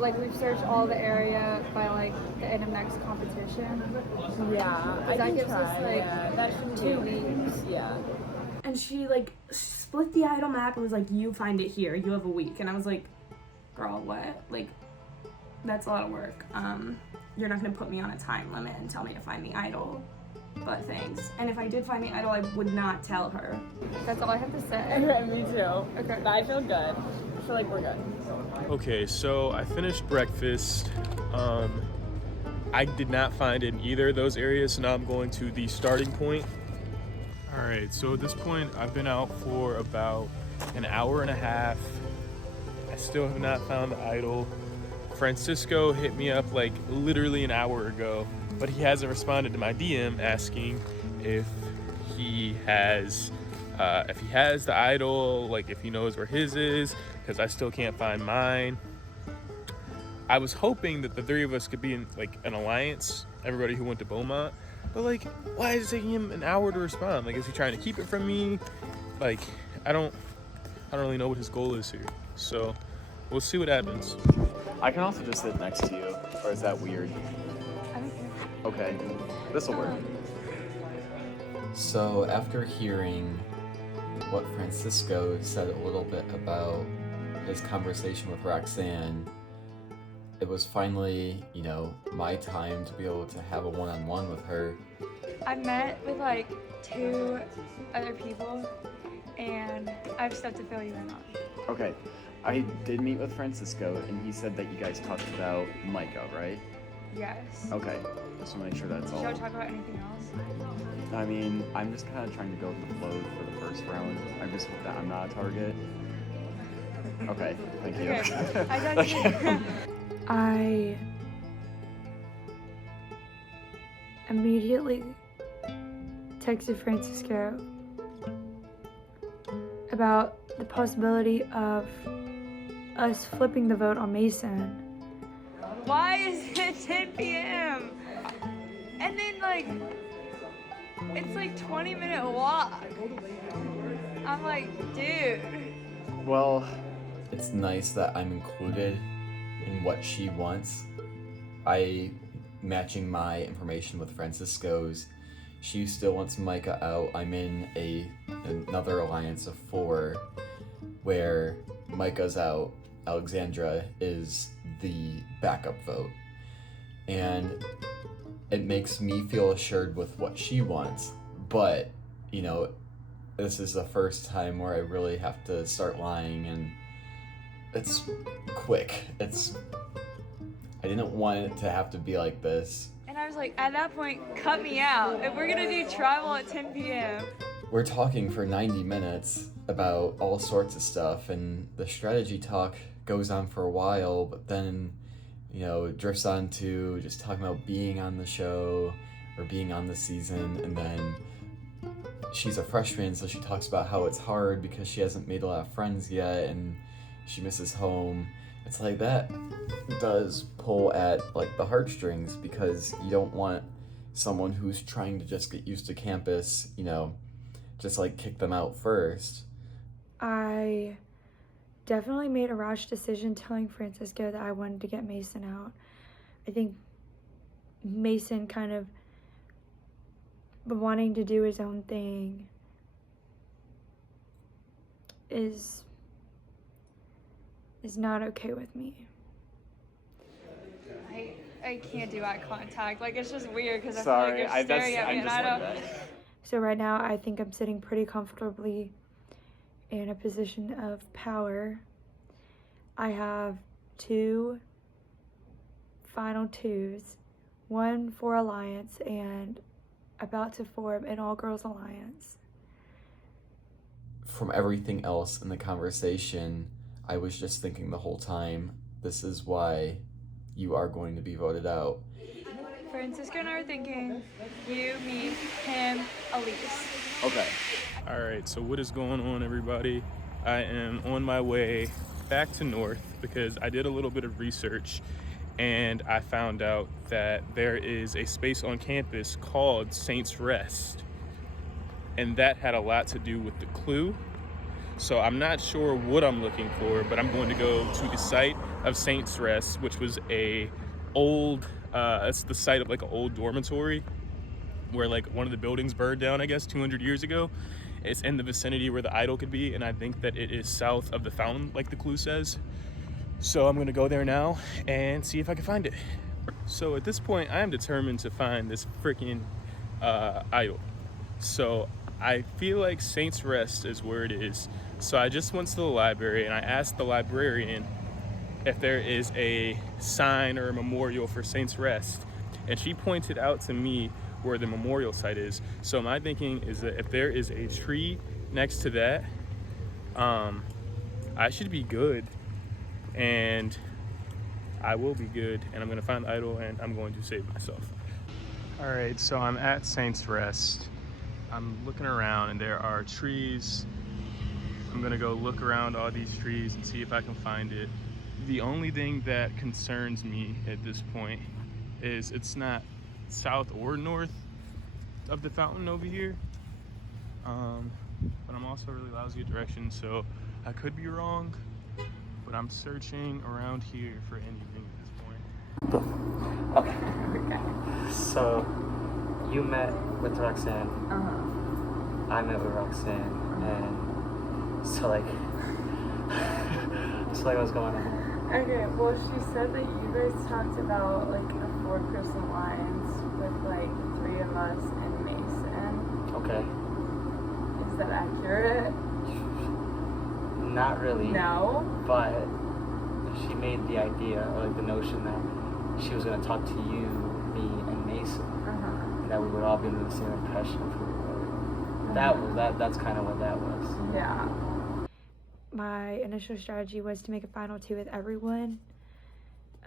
like we've searched all the area by like the end of next competition? Yeah, because that gives us like that shouldn't 2 be- weeks. Yeah. And she like split the idol map and was like, you find it here, you have a week. And I was like, girl, what? Like, that's a lot of work. You're not gonna put me on a time limit and tell me to find the idol, but thanks. And if I did find the idol, I would not tell her. That's all I have to say. Me too. Okay. But I feel good. I feel like we're good. Okay, so I finished breakfast. I did not find it in either of those areas, so now I'm going to the starting point. All right, so at this point, I've been out for about an hour and a half. I still have not found the idol. Francisco hit me up like literally an hour ago, but he hasn't responded to my DM asking if he has the idol, like if he knows where his is, because I still can't find mine. I was hoping that the 3 of us could be in like an alliance, everybody who went to Beaumont, but like, why is it taking him an hour to respond? Like, is he trying to keep it from me? Like, I don't really know what his goal is here. So we'll see what happens. I can also just sit next to you, or is that weird? I don't care. Okay, this'll work. So after hearing what Francisco said a little bit about his conversation with Roxanne, it was finally, my time to be able to have a one-on-one with her. I met with like 2 other people, and I have stuff to fill you in on. Okay, I did meet with Francisco, and he said that you guys talked about Micah, right? Yes. Okay, just want to make sure that's all. Should I talk about anything else? I mean, I'm just kind of trying to go with the flow for the first round. I just hope that I'm not a target. Okay, thank you. Okay, I got you. I immediately texted Francisco about the possibility of us flipping the vote on Mason. Why is it 10 p.m.? And then like, it's like 20-minute walk. I'm like, dude. Well, it's nice that I'm included in what she wants. Matching my information with Francisco's, she still wants Micah out. I'm in another alliance of 4 where Micah's out, Alexandra is the backup vote. And it makes me feel assured with what she wants, but, this is the first time where I really have to start lying, and it's quick. I didn't want it to have to be like this. And I was like, at that point, cut me out. If we're gonna do tribal at 10 p.m. We're talking for 90 minutes about all sorts of stuff, and the strategy talk goes on for a while, but then, it drifts on to just talking about being on the show or being on the season, and then she's a freshman, so she talks about how it's hard because she hasn't made a lot of friends yet, and she misses home. It's like that does pull at like the heartstrings, because you don't want someone who's trying to just get used to campus, just like kick them out first. I definitely made a rash decision telling Francisco that I wanted to get Mason out. I think Mason kind of wanting to do his own thing is not okay with me. I can't do eye contact. Like, it's just weird because I feel like you're staring at me and I don't. So right now I think I'm sitting pretty comfortably in a position of power. I have 2 final 2s, 1 for Alliance and about to form an all-girls alliance. from everything else in the conversation, I was just thinking the whole time, this is why you are going to be voted out. Francisco and I were thinking you, me, him, Elise. Okay. All right, so what is going on, everybody? I am on my way back to North because I did a little bit of research and I found out that there is a space on campus called Saints Rest, and that had a lot to do with the clue. So I'm not sure what I'm looking for, but I'm going to go to the site of Saints Rest, which was a old, it's the site of like an old dormitory where like one of the buildings burned down, I guess, 200 years ago. It's in the vicinity where the idol could be, and I think that it is south of the fountain, like the clue says. So I'm gonna go there now and see if I can find it. So at this point, I am determined to find this freaking idol. So I feel like Saints Rest is where it is. So I just went to the library and I asked the librarian if there is a sign or a memorial for Saints Rest. And she pointed out to me where the memorial site is. So my thinking is that if there is a tree next to that, I should be good. And I will be good. And I'm gonna find the idol and I'm going to save myself. All right, so I'm at Saints Rest. I'm looking around and there are trees. I'm gonna go look around all these trees and see if I can find it. The only thing that concerns me at this point is it's not south or north of the fountain over here. But I'm also really lousy at directions, so I could be wrong, but I'm searching around here for anything at this point. Okay. So you met with Roxanne. I met with Roxanne, and so like what's going on? Okay, well, she said that you guys talked about like a 4-person alliance with like 3 of us and Mason. Okay. Is that accurate? Not really. No. But she made the idea, or like the notion that she was gonna talk to you, me, and Mason, and that we would all be under the same impression of who we were. That's kind of what that was. Yeah. My initial strategy was to make a final 2 with everyone,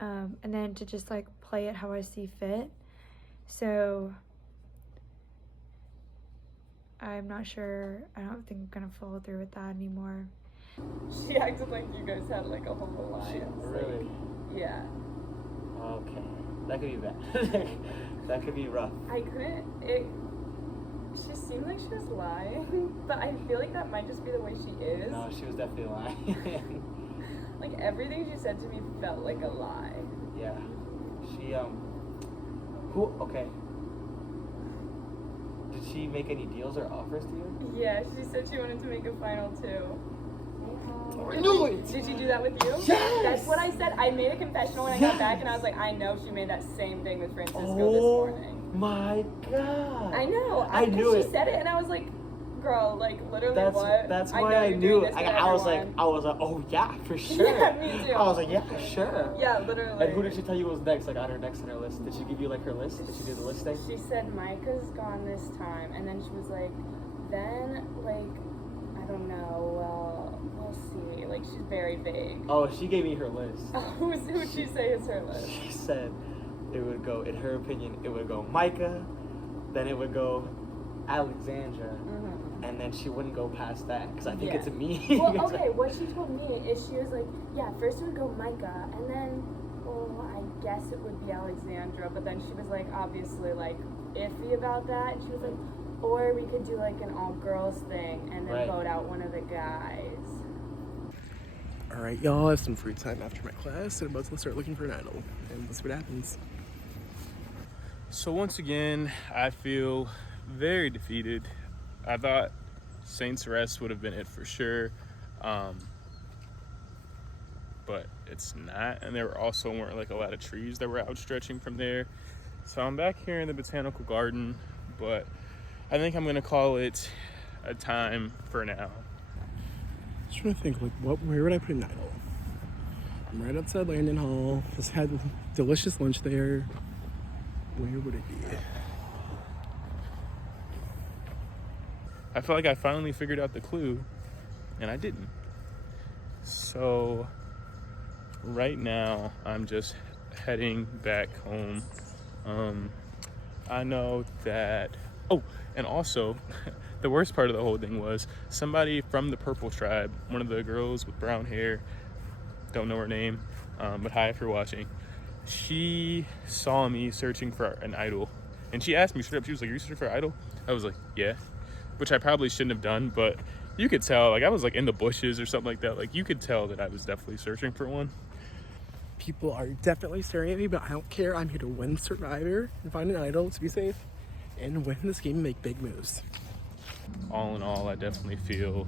and then to just like play it how I see fit. So I'm not sure. I don't think I'm gonna follow through with that anymore. She acted like you guys had like a whole alliance. Really? Like, yeah. Okay. That could be bad. That could be rough. I couldn't. She seemed like she was lying, but I feel like that might just be the way she is. No, she was definitely lying. Like everything she said to me felt like a lie. Yeah. She okay. Did she make any deals or offers to you? Yeah, she said she wanted to make a final 2. I knew it! Did she do that with you? Yes! That's what I said. I made a confessional when I got back, and I was like, I know she made that same thing with Francisco this morning. My God! I know. I knew it. She said it, and I was like, girl, like literally what? That's I why know I you're knew doing it. this with I was like, everyone. oh yeah, for sure. Yeah, me too. I was like, yeah, sure. Yeah, literally. And who did she tell you was next? Like on her next on her list? Did she give you like her list? Did she do the listing? She said Micah's gone this time, and then she was like, then like, I don't know. Well, we'll see. Like she's very vague. Oh, she gave me her list. Who'd she say is her list? She said it would go, in her opinion, it would go Micah, then it would go Alexandra, and then she wouldn't go past that because I think it's me. Well, okay, what she told me is she was like, yeah, first it would go Micah, and then, well, I guess it would be Alexandra, but then she was like, obviously, like, iffy about that, and she was like, or we could do like an all-girls thing and then vote out one of the guys. All right, y'all, I have some free time after my class, and I'm about to start looking for an idol, and let's see what happens. So once again, I feel very defeated. I thought Saints Rest would have been it for sure, but it's not. And there also weren't like a lot of trees that were outstretching from there. So I'm back here in the botanical garden, but I think I'm gonna call it a time for now. Just trying to think, like, where would I put an idol? I'm right outside Landon Hall. Just had delicious lunch there. Where would it be? I feel like I finally figured out the clue. and I didn't. So right now I'm just heading back home. I know that, oh, and also the worst part of the whole thing was somebody from the Purple Tribe, one of the girls with brown hair, don't know her name, but hi if you're watching, she saw me searching for an idol, and she asked me straight up, she was like, are you searching for an idol? I was like, yeah, which I probably shouldn't have done, but you could tell, like I was like in the bushes or something like that, like you could tell that I was definitely searching for one. People are definitely staring at me, but I don't care. I'm here to win Survivor and find an idol to be safe and win this game and make big moves. All in all, I definitely feel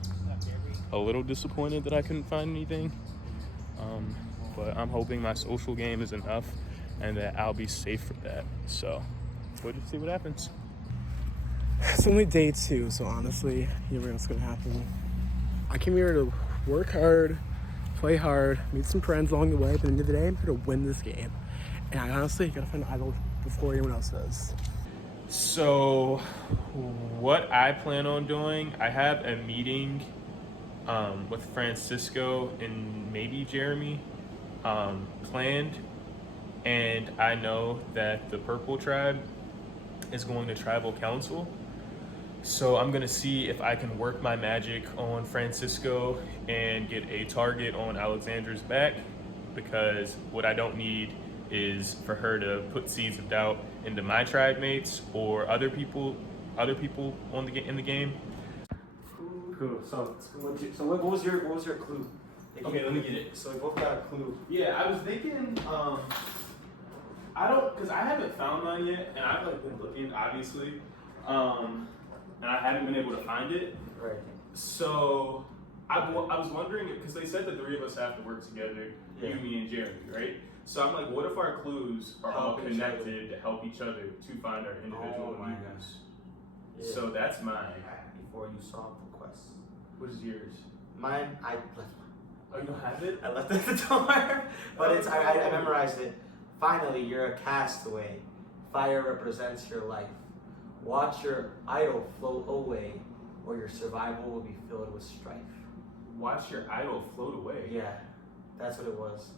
a little disappointed that I couldn't find anything. But I'm hoping my social game is enough and that I'll be safe for that. So we'll just see what happens. It's only day 2, so honestly, you never know what's gonna happen. I came here to work hard, play hard, meet some friends along the way, but at the end of the day, I'm here to win this game. And I honestly gotta find an idol before anyone else does. So what I plan on doing, I have a meeting with Francisco and maybe Jeremy planned, and I know that the Purple Tribe is going to tribal council. So I'm gonna see if I can work my magic on Francisco and get a target on Alexandra's back, because what I don't need is for her to put seeds of doubt into my tribe mates or other people on in the game. Cool. So what was your clue? Okay, let me get it. So we both got a clue. Yeah, I was thinking, because I haven't found mine yet, and I've like been looking, obviously, and I haven't been able to find it. Right. So I was wondering, because they said the 3 of us have to work together, you, me, and Jeremy, right? So I'm like, what if our clues are all connected to help each other to find our individual clues? Yeah. So that's mine. Before you solve the quest. What is yours? Mine, I left mine. Oh, you don't have it? I left it at the door, but it's I memorized it. Finally, you're a castaway. Fire represents your life. Watch your idol float away, or your survival will be filled with strife. Watch your idol float away? Yeah, that's what it was.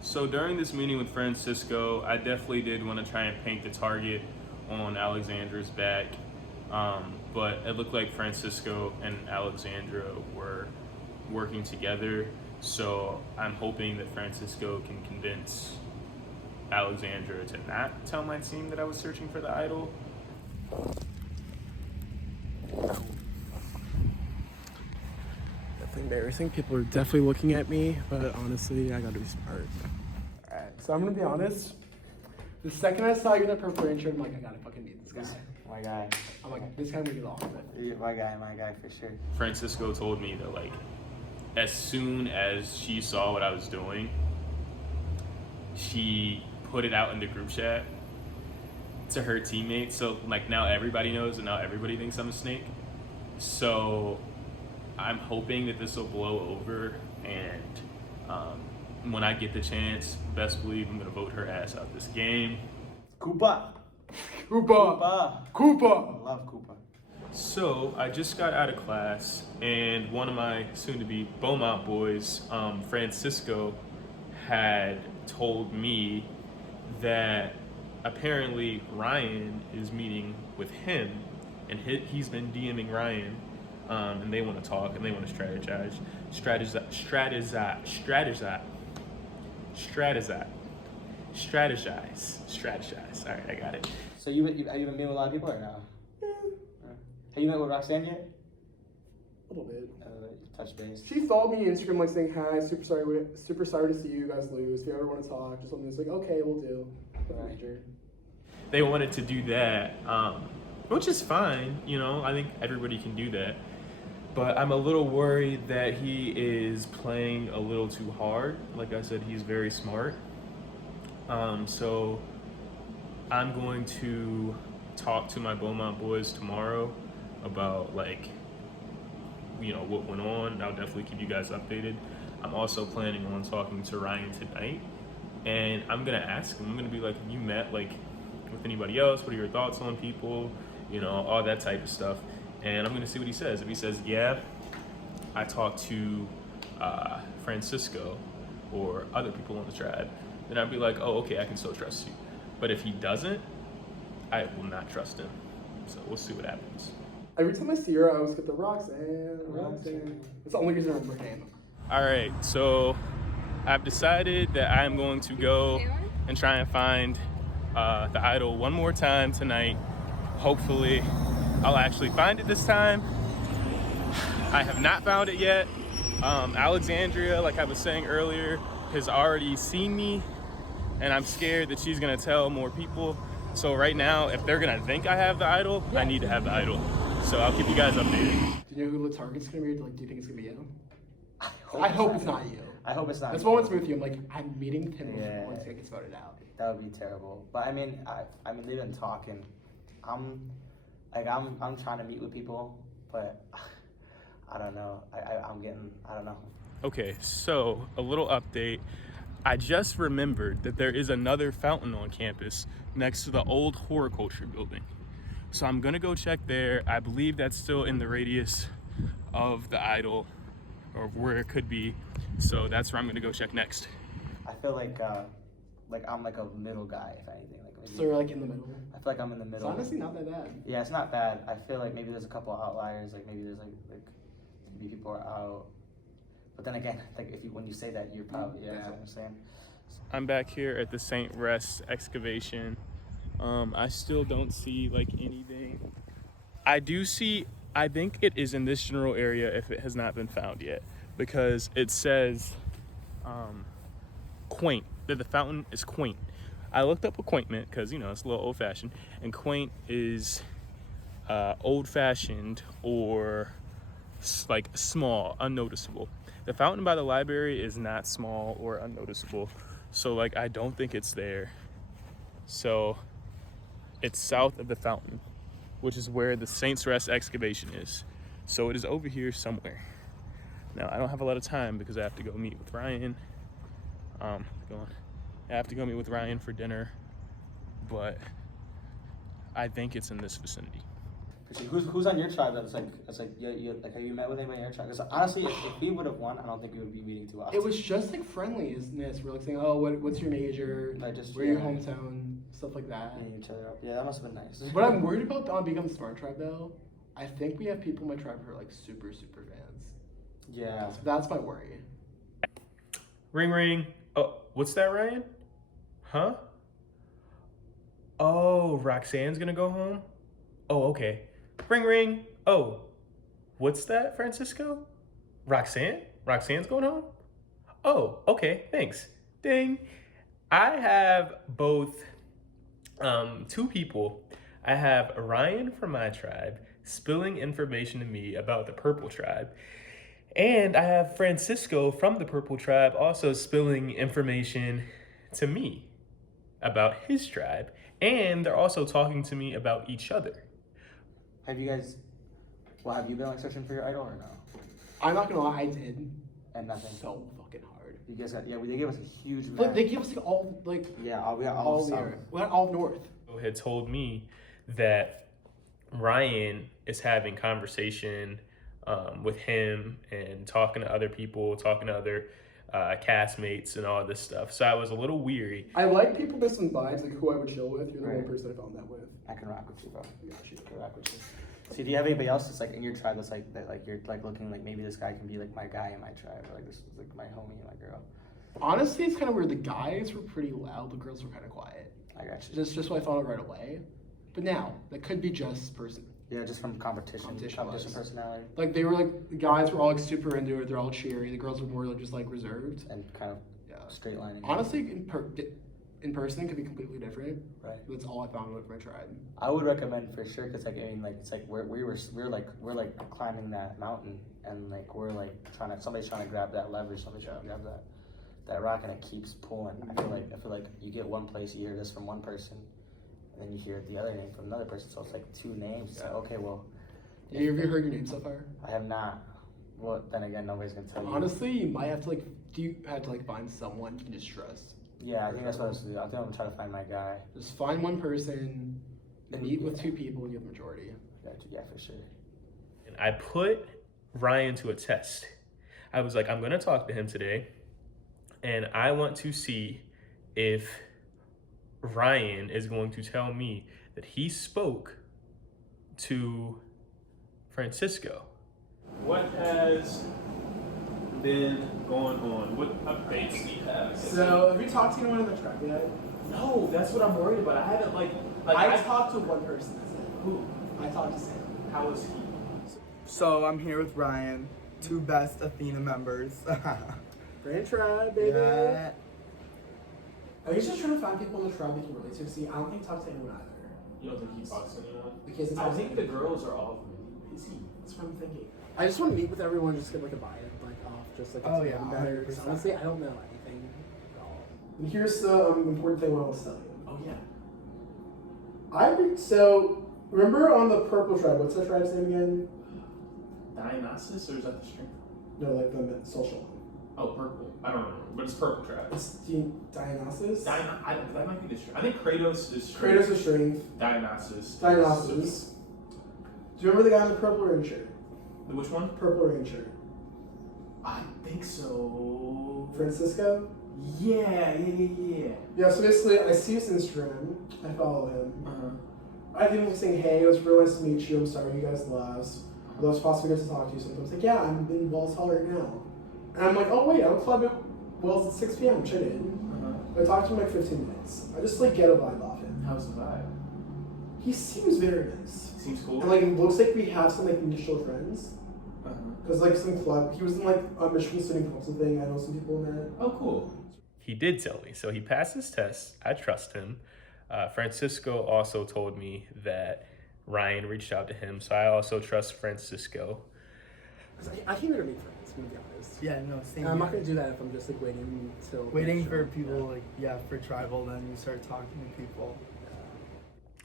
So during this meeting with Francisco, I definitely did want to try and paint the target on Alexandra's back, but it looked like Francisco and Alexandra were working together, so I'm hoping that Francisco can convince Alexandra to not tell my team that I was searching for the idol. Definitely embarrassing. People are definitely looking at me, but honestly, I gotta be smart. Alright, so I'm gonna be honest. The second I saw you in that purple ranger, I'm like, I gotta fucking meet this guy. My guy. I'm like, this guy would get off of it. Yeah, my guy for sure. Francisco told me that, like, as soon as she saw what I was doing, she put it out in the group chat to her teammates. So, like, now everybody knows and now everybody thinks I'm a snake. So I'm hoping that this will blow over, and when I get the chance, best believe I'm gonna vote her ass out this game. Koopa. Koopa. Koopa. I love Koopa. So I just got out of class, and one of my soon-to-be Beaumont boys, Francisco, had told me that apparently Ryan is meeting with him, and he's been DMing Ryan, and they want to talk and they want to strategize. All right, I got it. So have you been meeting with a lot of people or no? Yeah. Have you met with Roxanne yet? A little bit. Touch base. She followed me on Instagram, like saying hi, super sorry to see you guys lose. If you ever want to talk, just something that's like, okay, we'll do. Right. They wanted to do that, which is fine, you know, I think everybody can do that. But I'm a little worried that he is playing a little too hard. Like I said, he's very smart. So I'm going to talk to my Beaumont boys tomorrow about, like, you know, what went on. I'll definitely keep you guys updated. I'm also planning on talking to Ryan tonight, and I'm gonna ask him, I'm gonna be like, have you met, like, with anybody else? What are your thoughts on people? You know, all that type of stuff. And I'm gonna see what he says. If he says, yeah, I talk to Francisco or other people on the tribe, then I'd be like, oh, okay, I can still trust you. But if he doesn't, I will not trust him. So we'll see what happens. Every time I see her, I always get the Roxanne. It's the only reason I remember her name. All right, so I've decided that I'm going to go and try and find the idol one more time tonight. Hopefully, I'll actually find it this time. I have not found it yet. Alexandria, like I was saying earlier, has already seen me, and I'm scared that she's gonna tell more people. So right now, if they're gonna think I have the idol, I need to have the idol. So I'll keep you guys updated. Do you know who the target's gonna be? Like, do you think it's gonna be you? I hope it's not you. I hope it's not. That's you. what wants me with you. I'm like, I'm meeting him before it gets voted out. That would be terrible. But I mean, they've been talking. I'm trying to meet with people, but I don't know. I don't know. Okay, so a little update. I just remembered that there is another fountain on campus next to the old horticulture building. So I'm gonna go check there. I believe that's still in the radius of the idol, or where it could be. So that's where I'm gonna go check next. I feel like I'm like a middle guy, if anything. Like maybe, So you're like in the middle? I feel like I'm in the middle. It's honestly not that bad. Yeah, it's not bad. I feel like maybe there's a couple outliers. Like maybe there's like maybe people are out. But then again, like when you say that, you're probably that's what I'm saying. I'm back here at the St. Rest excavation. I still don't see like anything. I do see, I think it is in this general area if it has not been found yet, because it says quaint, that the fountain is quaint. I looked up acquaintment because, you know, it's a little old fashioned, and quaint is old fashioned or like small, unnoticeable. The fountain by the library is not small or unnoticeable. So like, I don't think it's there. So it's south of the fountain, which is where the Saints Rest excavation is. So it is over here somewhere. Now I don't have a lot of time because I have to go meet with Ryan. I have to go meet with Ryan for dinner, but I think it's in this vicinity. Who's on your tribe that's like like have you met with anybody on your tribe? Because honestly, if we would have won, I don't think we would be meeting too often. It was just like friendliness. We're like saying, oh, what's your major? Where your hometown? Stuff like that. Meeting each other up. Yeah, that must have been nice. What I'm worried about on Become Smart Tribe though, I think we have people in my tribe who are like super fans. Yeah. So that's my worry. Ring ring. Oh, what's that, Ryan? Huh? Oh, Roxanne's gonna go home? Oh, okay. Ring ring. Oh, what's that, Francisco? Roxanne? Roxanne's going home? Oh, okay, thanks. Ding. I have both two people. I have Ryan from my tribe spilling information to me about the Purple tribe. And I have Francisco from the Purple tribe also spilling information to me about his tribe. And they're also talking to me about each other. Have you been like searching for your idol or no? I'm not gonna lie, I did. And nothing. So fucking hard. You guys got, they gave us a huge map. Like they gave us like all like we got all of South. We got all of North. Had told me that Ryan is having conversation with him and talking to other people, talking to other castmates and all this stuff. So I was a little weary. I like people with some vibes, like who I would chill with. You're the one person I found that with. I can rock with you, bro. I got you. I can rock with you. See, do you have anybody else that's like in your tribe that's like that, like you're like looking like maybe this guy can be like my guy in my tribe, or like this is like my homie and my girl? Honestly, it's kind of weird. The guys were pretty loud. The girls were kind of quiet. I got you. Just what I thought of right away. But now that could be just person. Yeah, just from competition personality. Like they were like the guys were all like super into it. They're all cheery. The girls were more like just like reserved and kind of straight lining. Honestly, in person it could be completely different. Right. That's all I found with my tribe. I would recommend for sure because like I mean like it's like we're climbing that mountain and like we're like somebody's trying to grab that leverage. Somebody's trying to grab that rock and it keeps pulling. I feel like you get one place, you hear this from one person. And then you hear the other name from another person, so it's like two names. It's like, okay, well. Yeah, have you heard your name so far? I have not. Well, then again, nobody's gonna tell you. Honestly, you might have to find someone you can just trust. Yeah, I think that's what I was doing. I think I'm gonna try to find my guy. Just find one person, and meet with two people, and you have the majority. Yeah, for sure. And I put Ryan to a test. I was like, I'm gonna talk to him today, and I want to see if Ryan is going to tell me that he spoke to Francisco. What has been going on? What updates do you have? So, have you talked to anyone in the track yet? No, that's what I'm worried about. I haven't I talked to one person. That's it. Who? I talked to Sam. How is he? So I'm here with Ryan, 2 best Athena members. Grand Tribe, baby. Yeah. Oh, he's just trying to find people in the tribe he can relate to. See, I don't think he talks to anyone either. You don't think he talks to anyone? Because I think the girls are all really busy. That's what I'm thinking. I just want to meet with everyone, just get like a vibe, like off, just like Oh, yeah, better. 100%. Honestly, I don't know anything at all. And here's the important thing I want to tell you. Oh yeah. So remember on the purple tribe, what's that tribe's name again? Dionysus, or is that the string? No, like the social one. Oh, purple. I don't know, but it's purple tribe. It's Dionysus. That might be the string. I think Kratos is strength. Kratos is strength. Dionysus. Dionysus. Do you remember the guy in the purple rain shirt? The which one? Purple rain shirt. I think so. Francisco? Yeah. Yeah, so basically, I see his Instagram. I follow him. I think he's saying, hey, it was really nice to meet you. I'm sorry you guys lost. Although it's possible to get to talk to you sometimes. Like, yeah, I'm in Wells Hall right now. And I'm like, oh, wait, I'm club at Wells at 6 p.m., which I did. I talked to him like 15 minutes. I just, like, get a vibe off him. How's the vibe? He seems very nice. Seems cool. And, like, it looks like we have some, like, mutual friends. Because, like, some club, he was in, like, a Michigan Student Council thing. I know some people in that. Oh, cool. He did tell me. So he passed his test. I trust him. Francisco also told me that Ryan reached out to him. So I also trust Francisco. I came here to meet friends, to be honest. Yeah, no, same. And I'm not going to do that if I'm just, like, waiting till... Waiting for people, for tribal, then you start talking to people.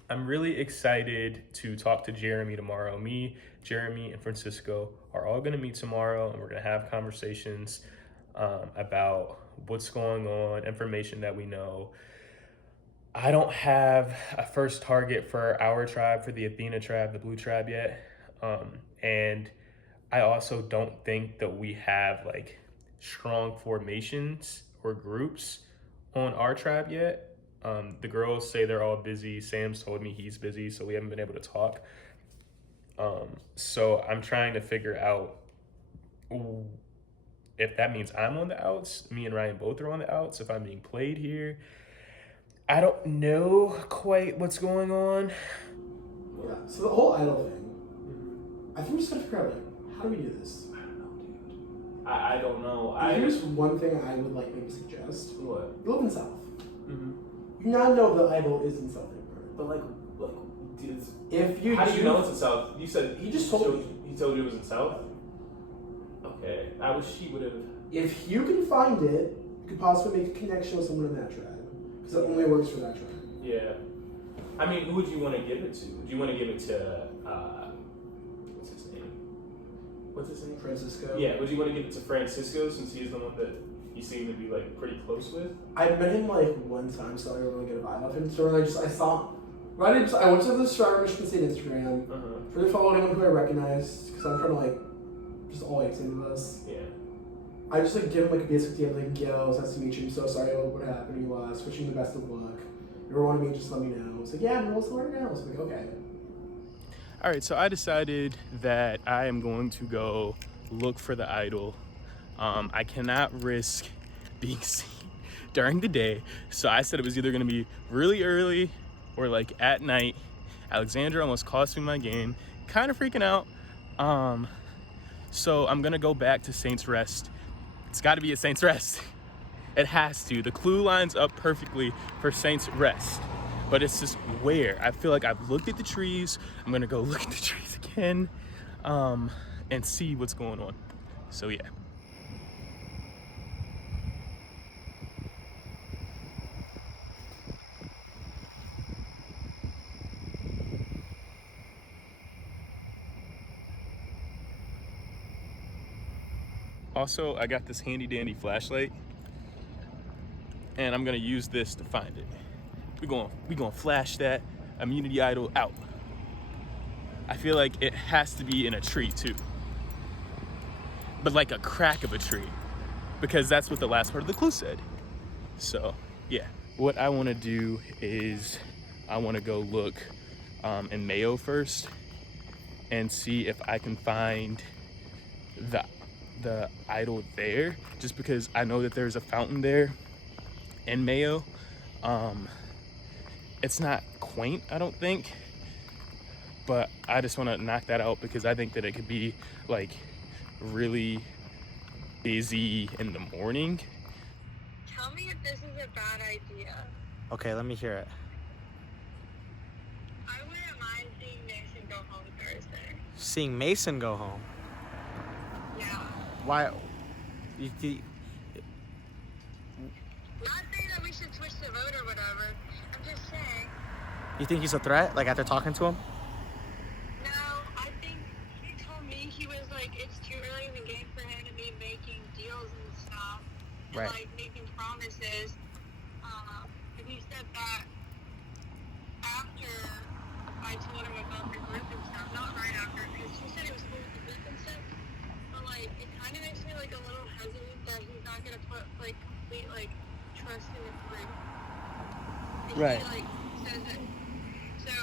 I'm really excited to talk to Jeremy tomorrow. Me, Jeremy, and Francisco are all going to meet tomorrow, and we're going to have conversations about what's going on, information that we know. I don't have a first target for our tribe, for the Athena tribe, the Blue tribe yet. And I also don't think that we have like strong formations or groups on our tribe yet. The girls say they're all busy. Sam's told me he's busy, so we haven't been able to talk. So I'm trying to figure out if that means I'm on the outs. Me and Ryan both are on the outs. If I'm being played here, I don't know quite what's going on. Yeah. So the whole idol thing, I think we just gotta figure out, like, how do we do this? I don't know, dude. I don't know. Here's one thing I would like maybe suggest. What? You live in South. You now know the idol is in South Vancouver. But like, dude, if you how do you know it's in South? You said he just told me. He told you it was in South. Okay, I wish he would have. If you can find it, you could possibly make a connection with someone in that tribe, because it only works for that tribe. Yeah. I mean, who would you want to give it to? Would you want to give it to, what's his name? Francisco. Yeah, would you want to give it to Francisco since he's the one that you seem to be like pretty close with? I met him like one time, so I don't really get a vibe off him. So I saw him. Right, I went to the Strawberry Michigan State Instagram. Really followed anyone who I recognized, because I'm trying to like, just all 18 of us. Yeah. I just like give him like a basic DM, like, yo, it's nice to meet you. I'm so sorry what happened. You lost. Wishing you the best of luck. If you ever want to meet, just let me know. It's like, yeah, I'm also right now. So I'm like, okay. All right, so I decided that I am going to go look for the idol. I cannot risk being seen during the day, so I said it was either going to be really early or like at night. Alexandra almost cost me my game. Kind of freaking out. So I'm gonna go back to Saints Rest. It's got to be at Saints Rest. It has to. The clue lines up perfectly for Saints Rest, but it's just where. I feel like I've looked at the trees. I'm gonna go look at the trees again, and see what's going on. So yeah. Also, I got this handy dandy flashlight, and I'm gonna use this to find it. We gonna flash that immunity idol out. I feel like it has to be in a tree too. but like a crack of a tree, because that's what the last part of the clue said. So yeah, what I want to do is I want to go look in Mayo first and see if I can find the idol there, just because I know that there's a fountain there in Mayo. It's not quaint, I don't think, but I just want to knock that out because I think that it could be like really busy in the morning. Tell me if this is a bad idea. Okay, let me hear it. I wouldn't mind seeing Mason go home Thursday. Seeing Mason go home? Yeah. Why? Not saying that we should switch the vote or whatever. I'm just saying. You think he's a threat? Like after talking to him? No, I think he told me he was like, it's too early in the game for him to be making deals and stuff. And Right. like making promises. And he said that after I told him about the group and stuff, not right after, because he said it was cool with the group and stuff. But like, it kind of makes me like a little hesitant that he's not gonna put like complete like trust in the group. And Right. He like says it. So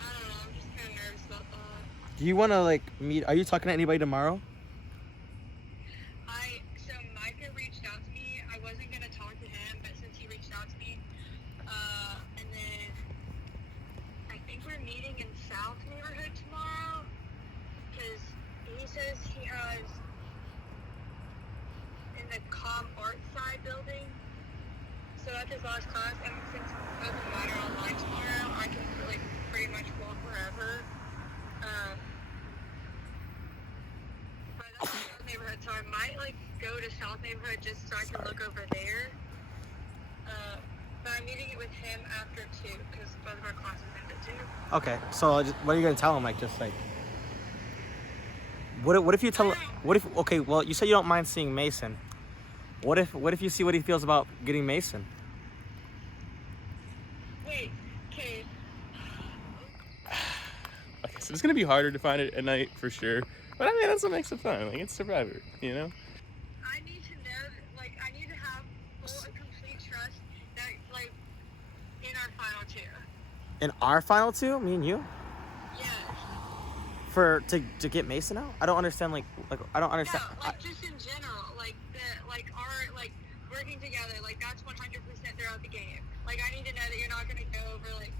I don't know. I'm just kind of nervous about that. Do you want to like meet? Are you talking to anybody tomorrow? So Micah reached out to me. I wasn't gonna talk to him, but since he reached out to me, and then I think we're meeting in South neighborhood tomorrow, because he says he has in the Com Art Side building. So that's his last class, and since open mine are online tomorrow, I can like pretty much walk wherever. But that's South neighborhood, so I might like go to South neighborhood just so I can look over there. But I'm meeting it with him after 2, because both of our classes end at 2. Okay, so what are you gonna tell him? Like just like. What if you tell? What if? Okay, well you said you don't mind seeing Mason. What if you see what he feels about getting Mason? Wait, okay. Okay, so it's gonna be harder to find it at night for sure, but I mean that's what makes it fun. Like it's Survivor, you know. I need to know, like, I need to have full and complete trust that, like, in our final 2. In our final 2, me and you? Yes. To get Mason out? I don't understand. Like I don't understand. No, like just in general, like our like working together, like that's 100% throughout the game. Like I need to know that you're not gonna go over like,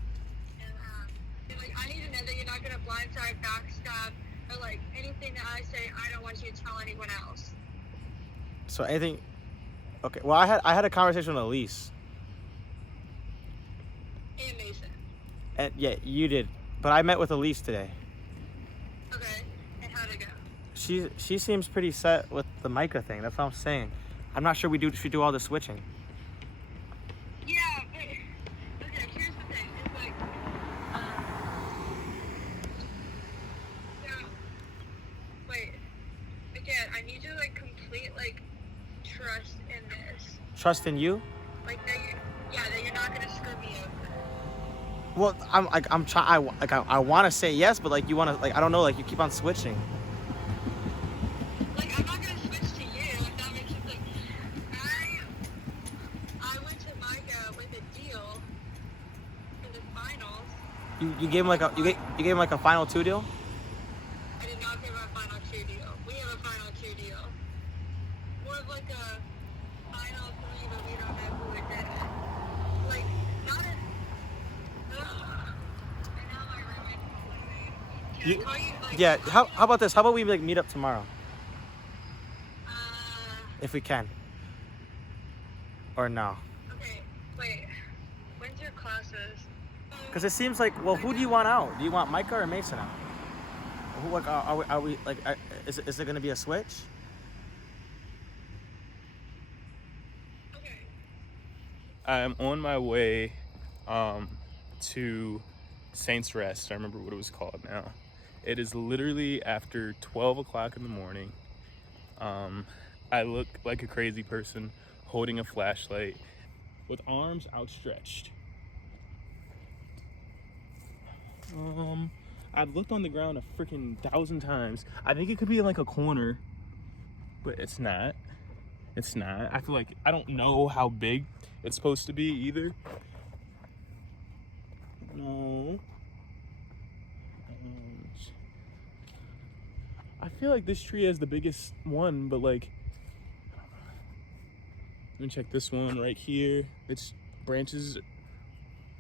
and like I need to know that you're not gonna blindside, backstab, or like anything that I say. I don't want you to tell anyone else. So anything? Okay. Well, I had a conversation with Elise. And Mason. And yeah, you did. But I met with Elise today. Okay. And how'd it go? She seems pretty set with the Micah thing. That's what I'm saying. I'm not sure we should do all the switching. Yeah, but okay, here's the thing. It's like, so, wait, again, I need to like complete like trust in this. Trust in you? Like that that you're not gonna screw me over. Well, I'm trying. I want to say yes, but like you want to like I don't know. Like you keep on switching. Like I'm not gonna switch to you. If that makes sense. Like I went to Micah with a deal for the finals. You gave him like you gave him like a final 2 deal. I did not give him a final 2 deal. We have a final 2 deal. More of like a final 3, but we don't know who it did. Like not a. Yeah. How about this? How about we like meet up tomorrow? If we can. Or no? Okay. Wait. When's your classes? Because it seems like, well, who do you want out? Do you want Micah or Mason out? Who, like, are we like? Is it going to be a switch? I'm on my way to Saints Rest. I remember what it was called now. It is literally after 12 o'clock in the morning. I look like a crazy person holding a flashlight with arms outstretched. I've looked on the ground a freaking 1,000 times. I think it could be in like a corner but it's not. It's not. I feel like I don't know how big it's supposed to be either. No. I feel like this tree has the biggest one, but like, let me check this one right here. Its branches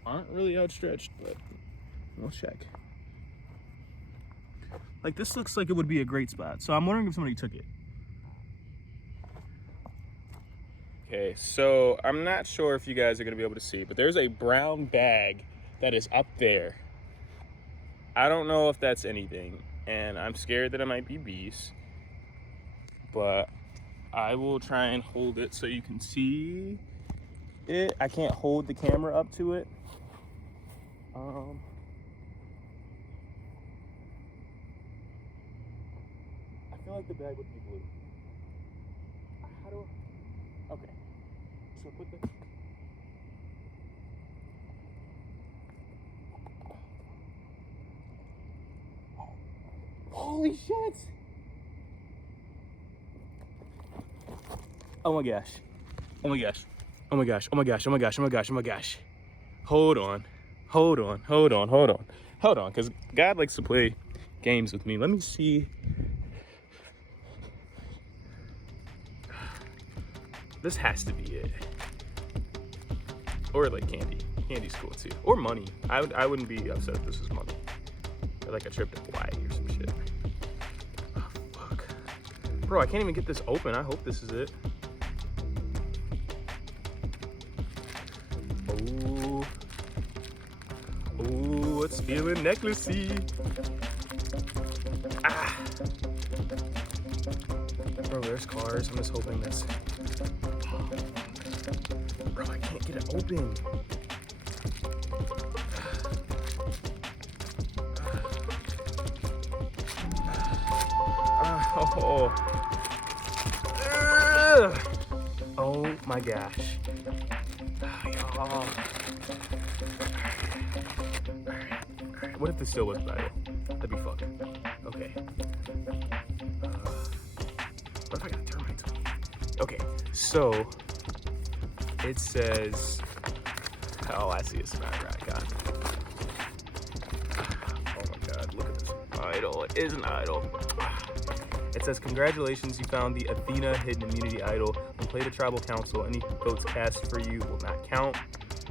aren't really outstretched, but we'll check. Like, this looks like it would be a great spot, so I'm wondering if somebody took it. Okay, so I'm not sure if you guys are gonna be able to see, but there's a brown bag that is up there. I don't know if that's anything, and I'm scared that it might be bees, but I will try and hold it so you can see it. I can't hold the camera up to it. I feel like the bag would be blue. How do I? Okay. So put the. Holy shit! Oh my gosh. Oh my gosh. Oh my gosh. Oh my gosh. Oh my gosh. Oh my gosh. Oh my gosh. Hold on. Hold on. Hold on. Hold on. Hold on. Because God likes to play games with me. Let me see. This has to be it. Or like candy. Candy's cool too. Or money. I wouldn't be upset if this was money. Or like a trip to Hawaii or some shit. Oh, fuck. Bro, I can't even get this open. I hope this is it. Oh. Oh, it's feeling necklacey. Ah. Bro, there's cars. I'm just hoping this. Bro, I can't get it open. Oh. Oh my gosh. Oh. Alright. What if this still was vital? That'd be fucking. Okay. What if I got termites on me? Okay, so it says. Oh, I see a smart icon. Oh my god, look at this idol. It is an idol. It says, congratulations, you found the Athena Hidden Immunity Idol. When played at Tribal Council, any votes cast for you will not count.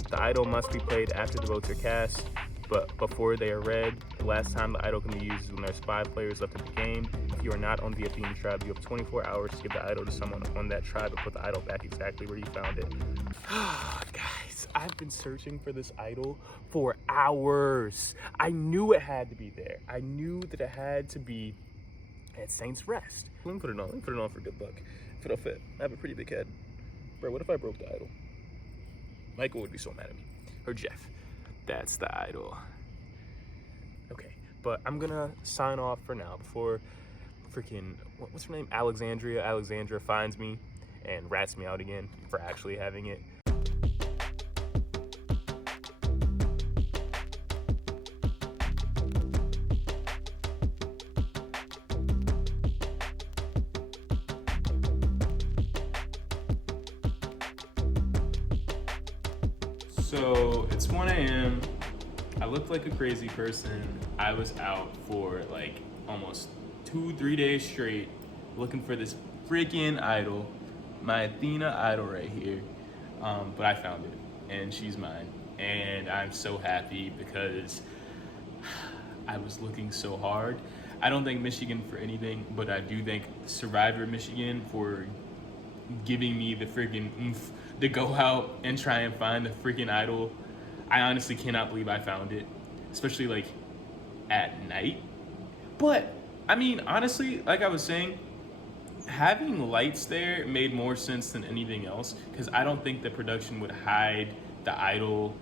The idol must be played after the votes are cast, but before they are read. The last time the idol can be used is when there's 5 players left in the game. If you are not on the Athena tribe, you have 24 hours to give the idol to someone on that tribe and put the idol back exactly where you found it. Guys, I've been searching for this idol for hours. I knew it had to be there. I knew that it had to be at Saints Rest. Let me put it on. Let me put it on for good luck. If it'll fit. I have a pretty big head. Bro, what if I broke the idol? Michael would be so mad at me. Or Jeff. That's the idol. Okay, but I'm gonna sign off for now before freaking, what's her name? Alexandria finds me and rats me out again for actually having it. So it's 1 a.m. I looked like a crazy person. I was out for like almost 2-3 days straight looking for this freaking idol, my Athena idol right here. But I found it and she's mine. And I'm so happy because I was looking so hard. I don't thank Michigan for anything, but I do thank Survivor Michigan for giving me the freaking oomph to go out and try and find the freaking idol. I honestly cannot believe I found it, especially like at night. But I mean, honestly, like I was saying, having lights there made more sense than anything else, because I don't think the production would hide the idol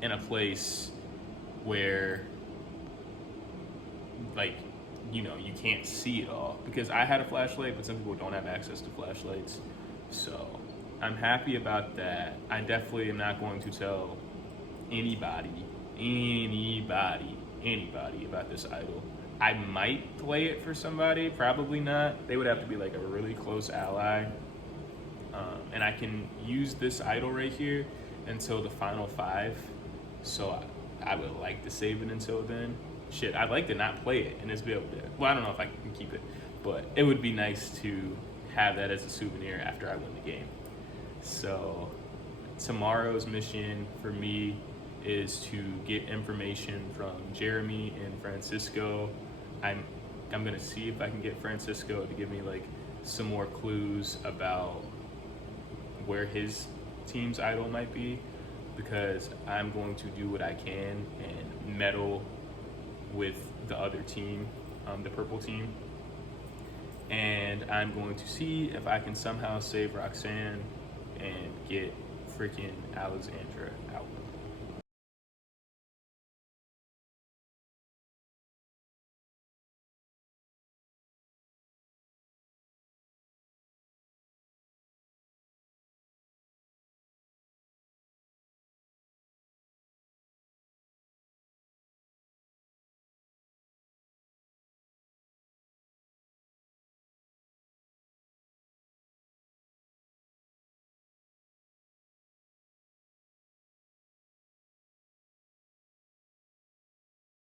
in a place where, like, you know, you can't see it all. Because I had a flashlight, but some people don't have access to flashlights. So I'm happy about that. I definitely am not going to tell anybody about this idol. I might play it for somebody, probably not. They would have to be like a really close ally. And I can use this idol right here until the final 5. So I would like to save it until then. Shit, I'd like to not play it and just be able to, well, I don't know if I can keep it, but it would be nice to have that as a souvenir after I win the game. So tomorrow's mission for me is to get information from Jeremy and Francisco. I'm gonna see if I can get Francisco to give me like some more clues about where his team's idol might be, because I'm going to do what I can and meddle with the other team, the purple team, and I'm going to see if I can somehow save Roxanne and get freaking Alexandra out.